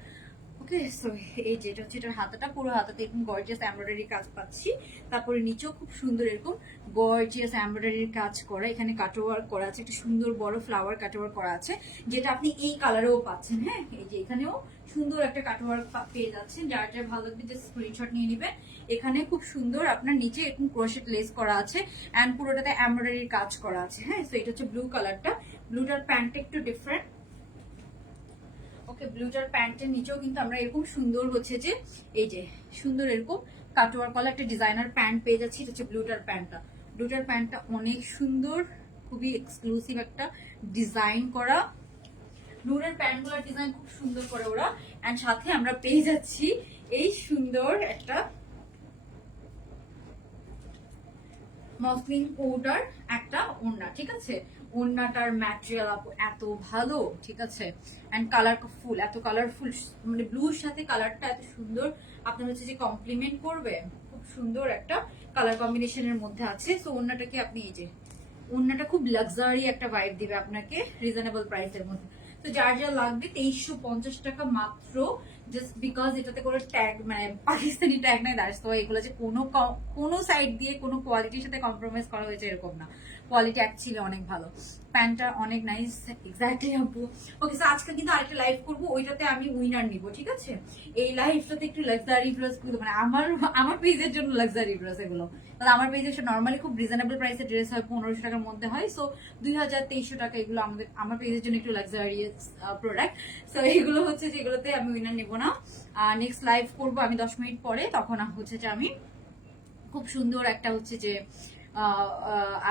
ওকে, সো এই যে এটা হচ্ছে এটার হাতাটা, পুরো হাতাতে এরকম গর্জিয়াস এমব্রয়ডারি কাজ পাচ্ছি। তারপরে নিচেও খুব সুন্দর এরকম গর্জিয়াস এমব্রয়ডারির কাজ করা, এখানে কাটওয়ার্ক করা আছে, একটা সুন্দর বড় ফ্লাওয়ার কাটওয়ার্ক করা আছে, যেটা আপনি এই কালারেও পাচ্ছেন। হ্যাঁ, এই যে এখানেও সুন্দর একটা কাটওয়ার্ক পেয়ে যাচ্ছেন। যার যার ভালো লাগবে যে স্ক্রিনশট নিয়ে নেবেন। এখানে খুব সুন্দর আপনার নিচে এরকম ক্রোশেট লেস করা আছে, এন্ড পুরোটাতে এমব্রয়ডারির কাজ করা আছে। হ্যাঁ, সো এটা হচ্ছে ব্লু কালারটা, ব্লুটার প্যান্টটা একটু ডিফারেন্ট। ওকে, ব্লুটার প্যান্টের নিচেও কিন্তু আমরা এরকম সুন্দর হচ্ছে যে এই যে সুন্দর এরকম কাটওয়ার্ক করা একটা ডিজাইনার প্যান্ট পেয়ে যাচ্ছি। এটা হচ্ছে ব্লুটার প্যান্টটা, ব্লুটার প্যান্টটা অনেক সুন্দর, খুবই এক্সক্লুসিভ একটা ডিজাইন করা। ব্লুটার প্যান্টগুলোর ডিজাইন খুব সুন্দর করে ওরা, এন্ড সাথে আমরা পেয়ে যাচ্ছি এই সুন্দর একটা মসলিন কোটার একটা ওড়না। ঠিক আছে, ওড়নাটার ম্যাটেরিয়াল আপু এত ভালো, ঠিক আছে, এন্ড কালারফুল, এত কালারফুল, মানে ব্লুর সাথে কালারটা এত সুন্দর আপনার হচ্ছে যে কমপ্লিমেন্ট করবে। খুব সুন্দর একটা কালার কম্বিনেশনের মধ্যে আছে। সো ওড়নাটাকে আপনি এই যে ওড়নাটা খুব লাক্সারি একটা ভাইব দিবে আপনাকে রিজনেবল প্রাইসের মধ্যে। তো যার যা লাগবে 2350 টাকা মাত্র, জাস্ট বিকজ এটাতে করে ট্যাগ মানে পাকিস্তানি ট্যাগ নাই, দ্যাটস তো এগুলো যে কোনো সাইড দিয়ে কোনো কোয়ালিটির সাথে কম্প্রোমাইজ করা হয়েছে এরকম না, কোয়ালিটি অ্যাকচুয়ালি অনেক ভালো, প্যান্টটা অনেক নাইস। এক্স্যাক্টলি আপু। ওকে, সো আজকে কিন্তু আরেকটা লাইভ করবো, ওইটাতে আমি উইনার নিব, ঠিক আছে? এই লাইভটাতে একটু লাক্সারি ড্রেস গুলো, মানে আমার পেজের জন্য লাক্সারি ড্রেস এগুলো, আমার পেজে নর্মালি খুব রিজনেবল প্রাইসের ড্রেস হয়, 1500 টাকার মধ্যে হয়, সো 2000-2300 টাকা এগুলো আমার পেজের জন্য একটু লাক্সারিয়াস প্রোডাক্ট। সো এগুলো হচ্ছে যেগুলোতে আমি উইনার নিব না। নেক্সট লাইভ করবো আমি 10 মিনিট পরে, তখন হচ্ছে যে আমি খুব সুন্দর একটা হচ্ছে যে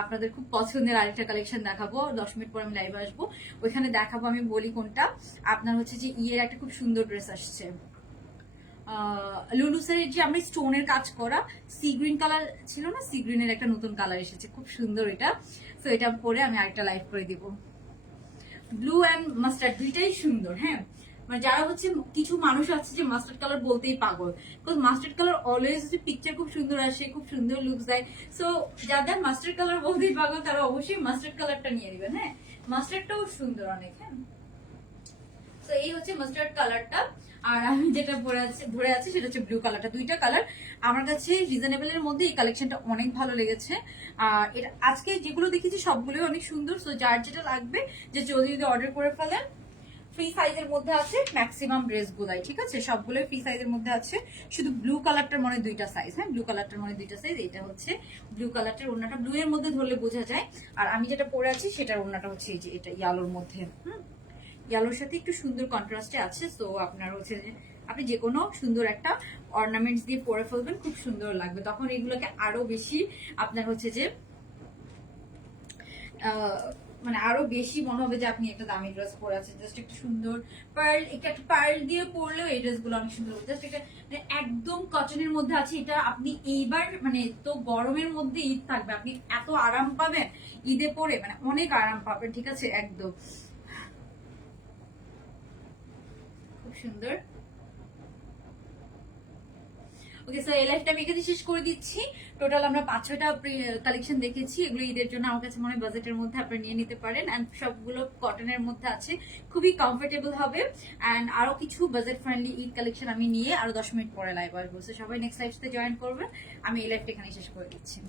আপনাদের খুব পছন্দের আরেকটা কালেকশন দেখাবো। 10 মিনিট পর আমি লাইভে আসবো, ওইখানে দেখাবো। আমি বলি কোনটা, আপনার হচ্ছে যে ইয়ের একটা খুব সুন্দর ড্রেস আসছে, লুলুসের যে আমরা স্টোনের কাজ করা, সি গ্রিন কালার ছিল না, সি গ্রিনের একটা নতুন কালার এসেছে, খুব সুন্দর এটা। তো এটা পরে আমি আরেকটা লাইভ করে দিব। ব্লু অ্যান্ড মাস্টার্ড দুইটাই সুন্দর। হ্যাঁ, মানে যারা হচ্ছে কিছু মানুষ আছে যে মাস্টার্ড কালার বলতেই পাগল, বিকজ মাস্টার্ড কালার অলওয়েজ হচ্ছে পিকচার খুব সুন্দর আসে, খুব সুন্দর লুকস দেয়। সো যাদের মাস্টার্ড কালার বলতেই পাগল তারা অবশ্যই মাস্টার্ড কালারটা নিয়ে নেবেন। হ্যাঁ, মাস্টার্ডটাও সুন্দর অনেক। হ্যাঁ, তো এই হচ্ছে মাস্টার্ড কালারটা, আর আমি যেটা ধরে আছে সেটা হচ্ছে ব্লু কালারটা। দুইটা কালার আমার কাছে রিজনেবল এর মধ্যে এই কালেকশনটা অনেক ভালো লেগেছে। আর এটা আজকে যেগুলো দেখেছি সবগুলোই অনেক সুন্দর। সো যার যেটা লাগবে যে যদি অর্ডার করে ফেলেন, ফ্রি সাইজের মধ্যে আছে ম্যাক্সিমাম ড্রেস গুলাই, ঠিক আছে? সবগুলোই ফ্রি সাইজের মধ্যে আছে, শুধু ব্লু কালারটার মনে দুইটা সাইজ। হ্যাঁ, ব্লু কালারটার মনে দুইটা সাইজ। এটা হচ্ছে ব্লু কালারটার ওড়নাটা, ব্লু এর মধ্যে ধরলে বোঝা যায়। আর আমি যেটা পরে আছি সেটার ওড়নাটা হচ্ছে এই যে এটা ইয়ালোর মধ্যে। ইয়ালোর সাথে একটু সুন্দর কন্ট্রাস্টে আছে। সো আপনার হচ্ছে যে আপনি যে কোনো সুন্দর একটা অর্নামেন্টস দিয়ে পরে ফেলবেন, খুব সুন্দর লাগবে, তখন এগুলোকে আরো বেশি আপনার হচ্ছে যে মানে আরো বেশি মনে হবে যে আপনি একটা দামি ড্রেস পরে আছেন। জাস্ট একটু সুন্দর পার্ল, একটা পার্ল দিয়ে পরলেও এই ড্রেস গুলো অনেক সুন্দর। জাস্ট একটা মানে একদম কটনের মধ্যে আছে এটা। আপনি এইবার মানে তো গরমের মধ্যে ঈদ থাকবে, আপনি এত আরাম পাবেন ঈদে পরে, মানে অনেক আরাম পাবেন, ঠিক আছে? একদম খুব সুন্দর। ওকে, সো এই লাইফটা আমি এখানে শেষ করে দিচ্ছি। টোটাল আমরা 5-6টা কালেকশন দেখেছি, এগুলো ঈদের জন্য আমার কাছে মনে হয় বাজেটের মধ্যে আপনারা নিয়ে নিতে পারেন। অ্যান্ড সবগুলো কটনের মধ্যে আছে, খুবই কমফোর্টেবল হবে। অ্যান্ড আরো কিছু বাজেট ফ্রেন্ডলি ঈদ কালেকশন আমি নিয়ে আরো 10 মিনিট পরে লাইভ আসবো। সবাই নেক্সট লাইভ সাথে জয়েন করবেন। আমি এই লাইফটা এখানে শেষ করে দিচ্ছি।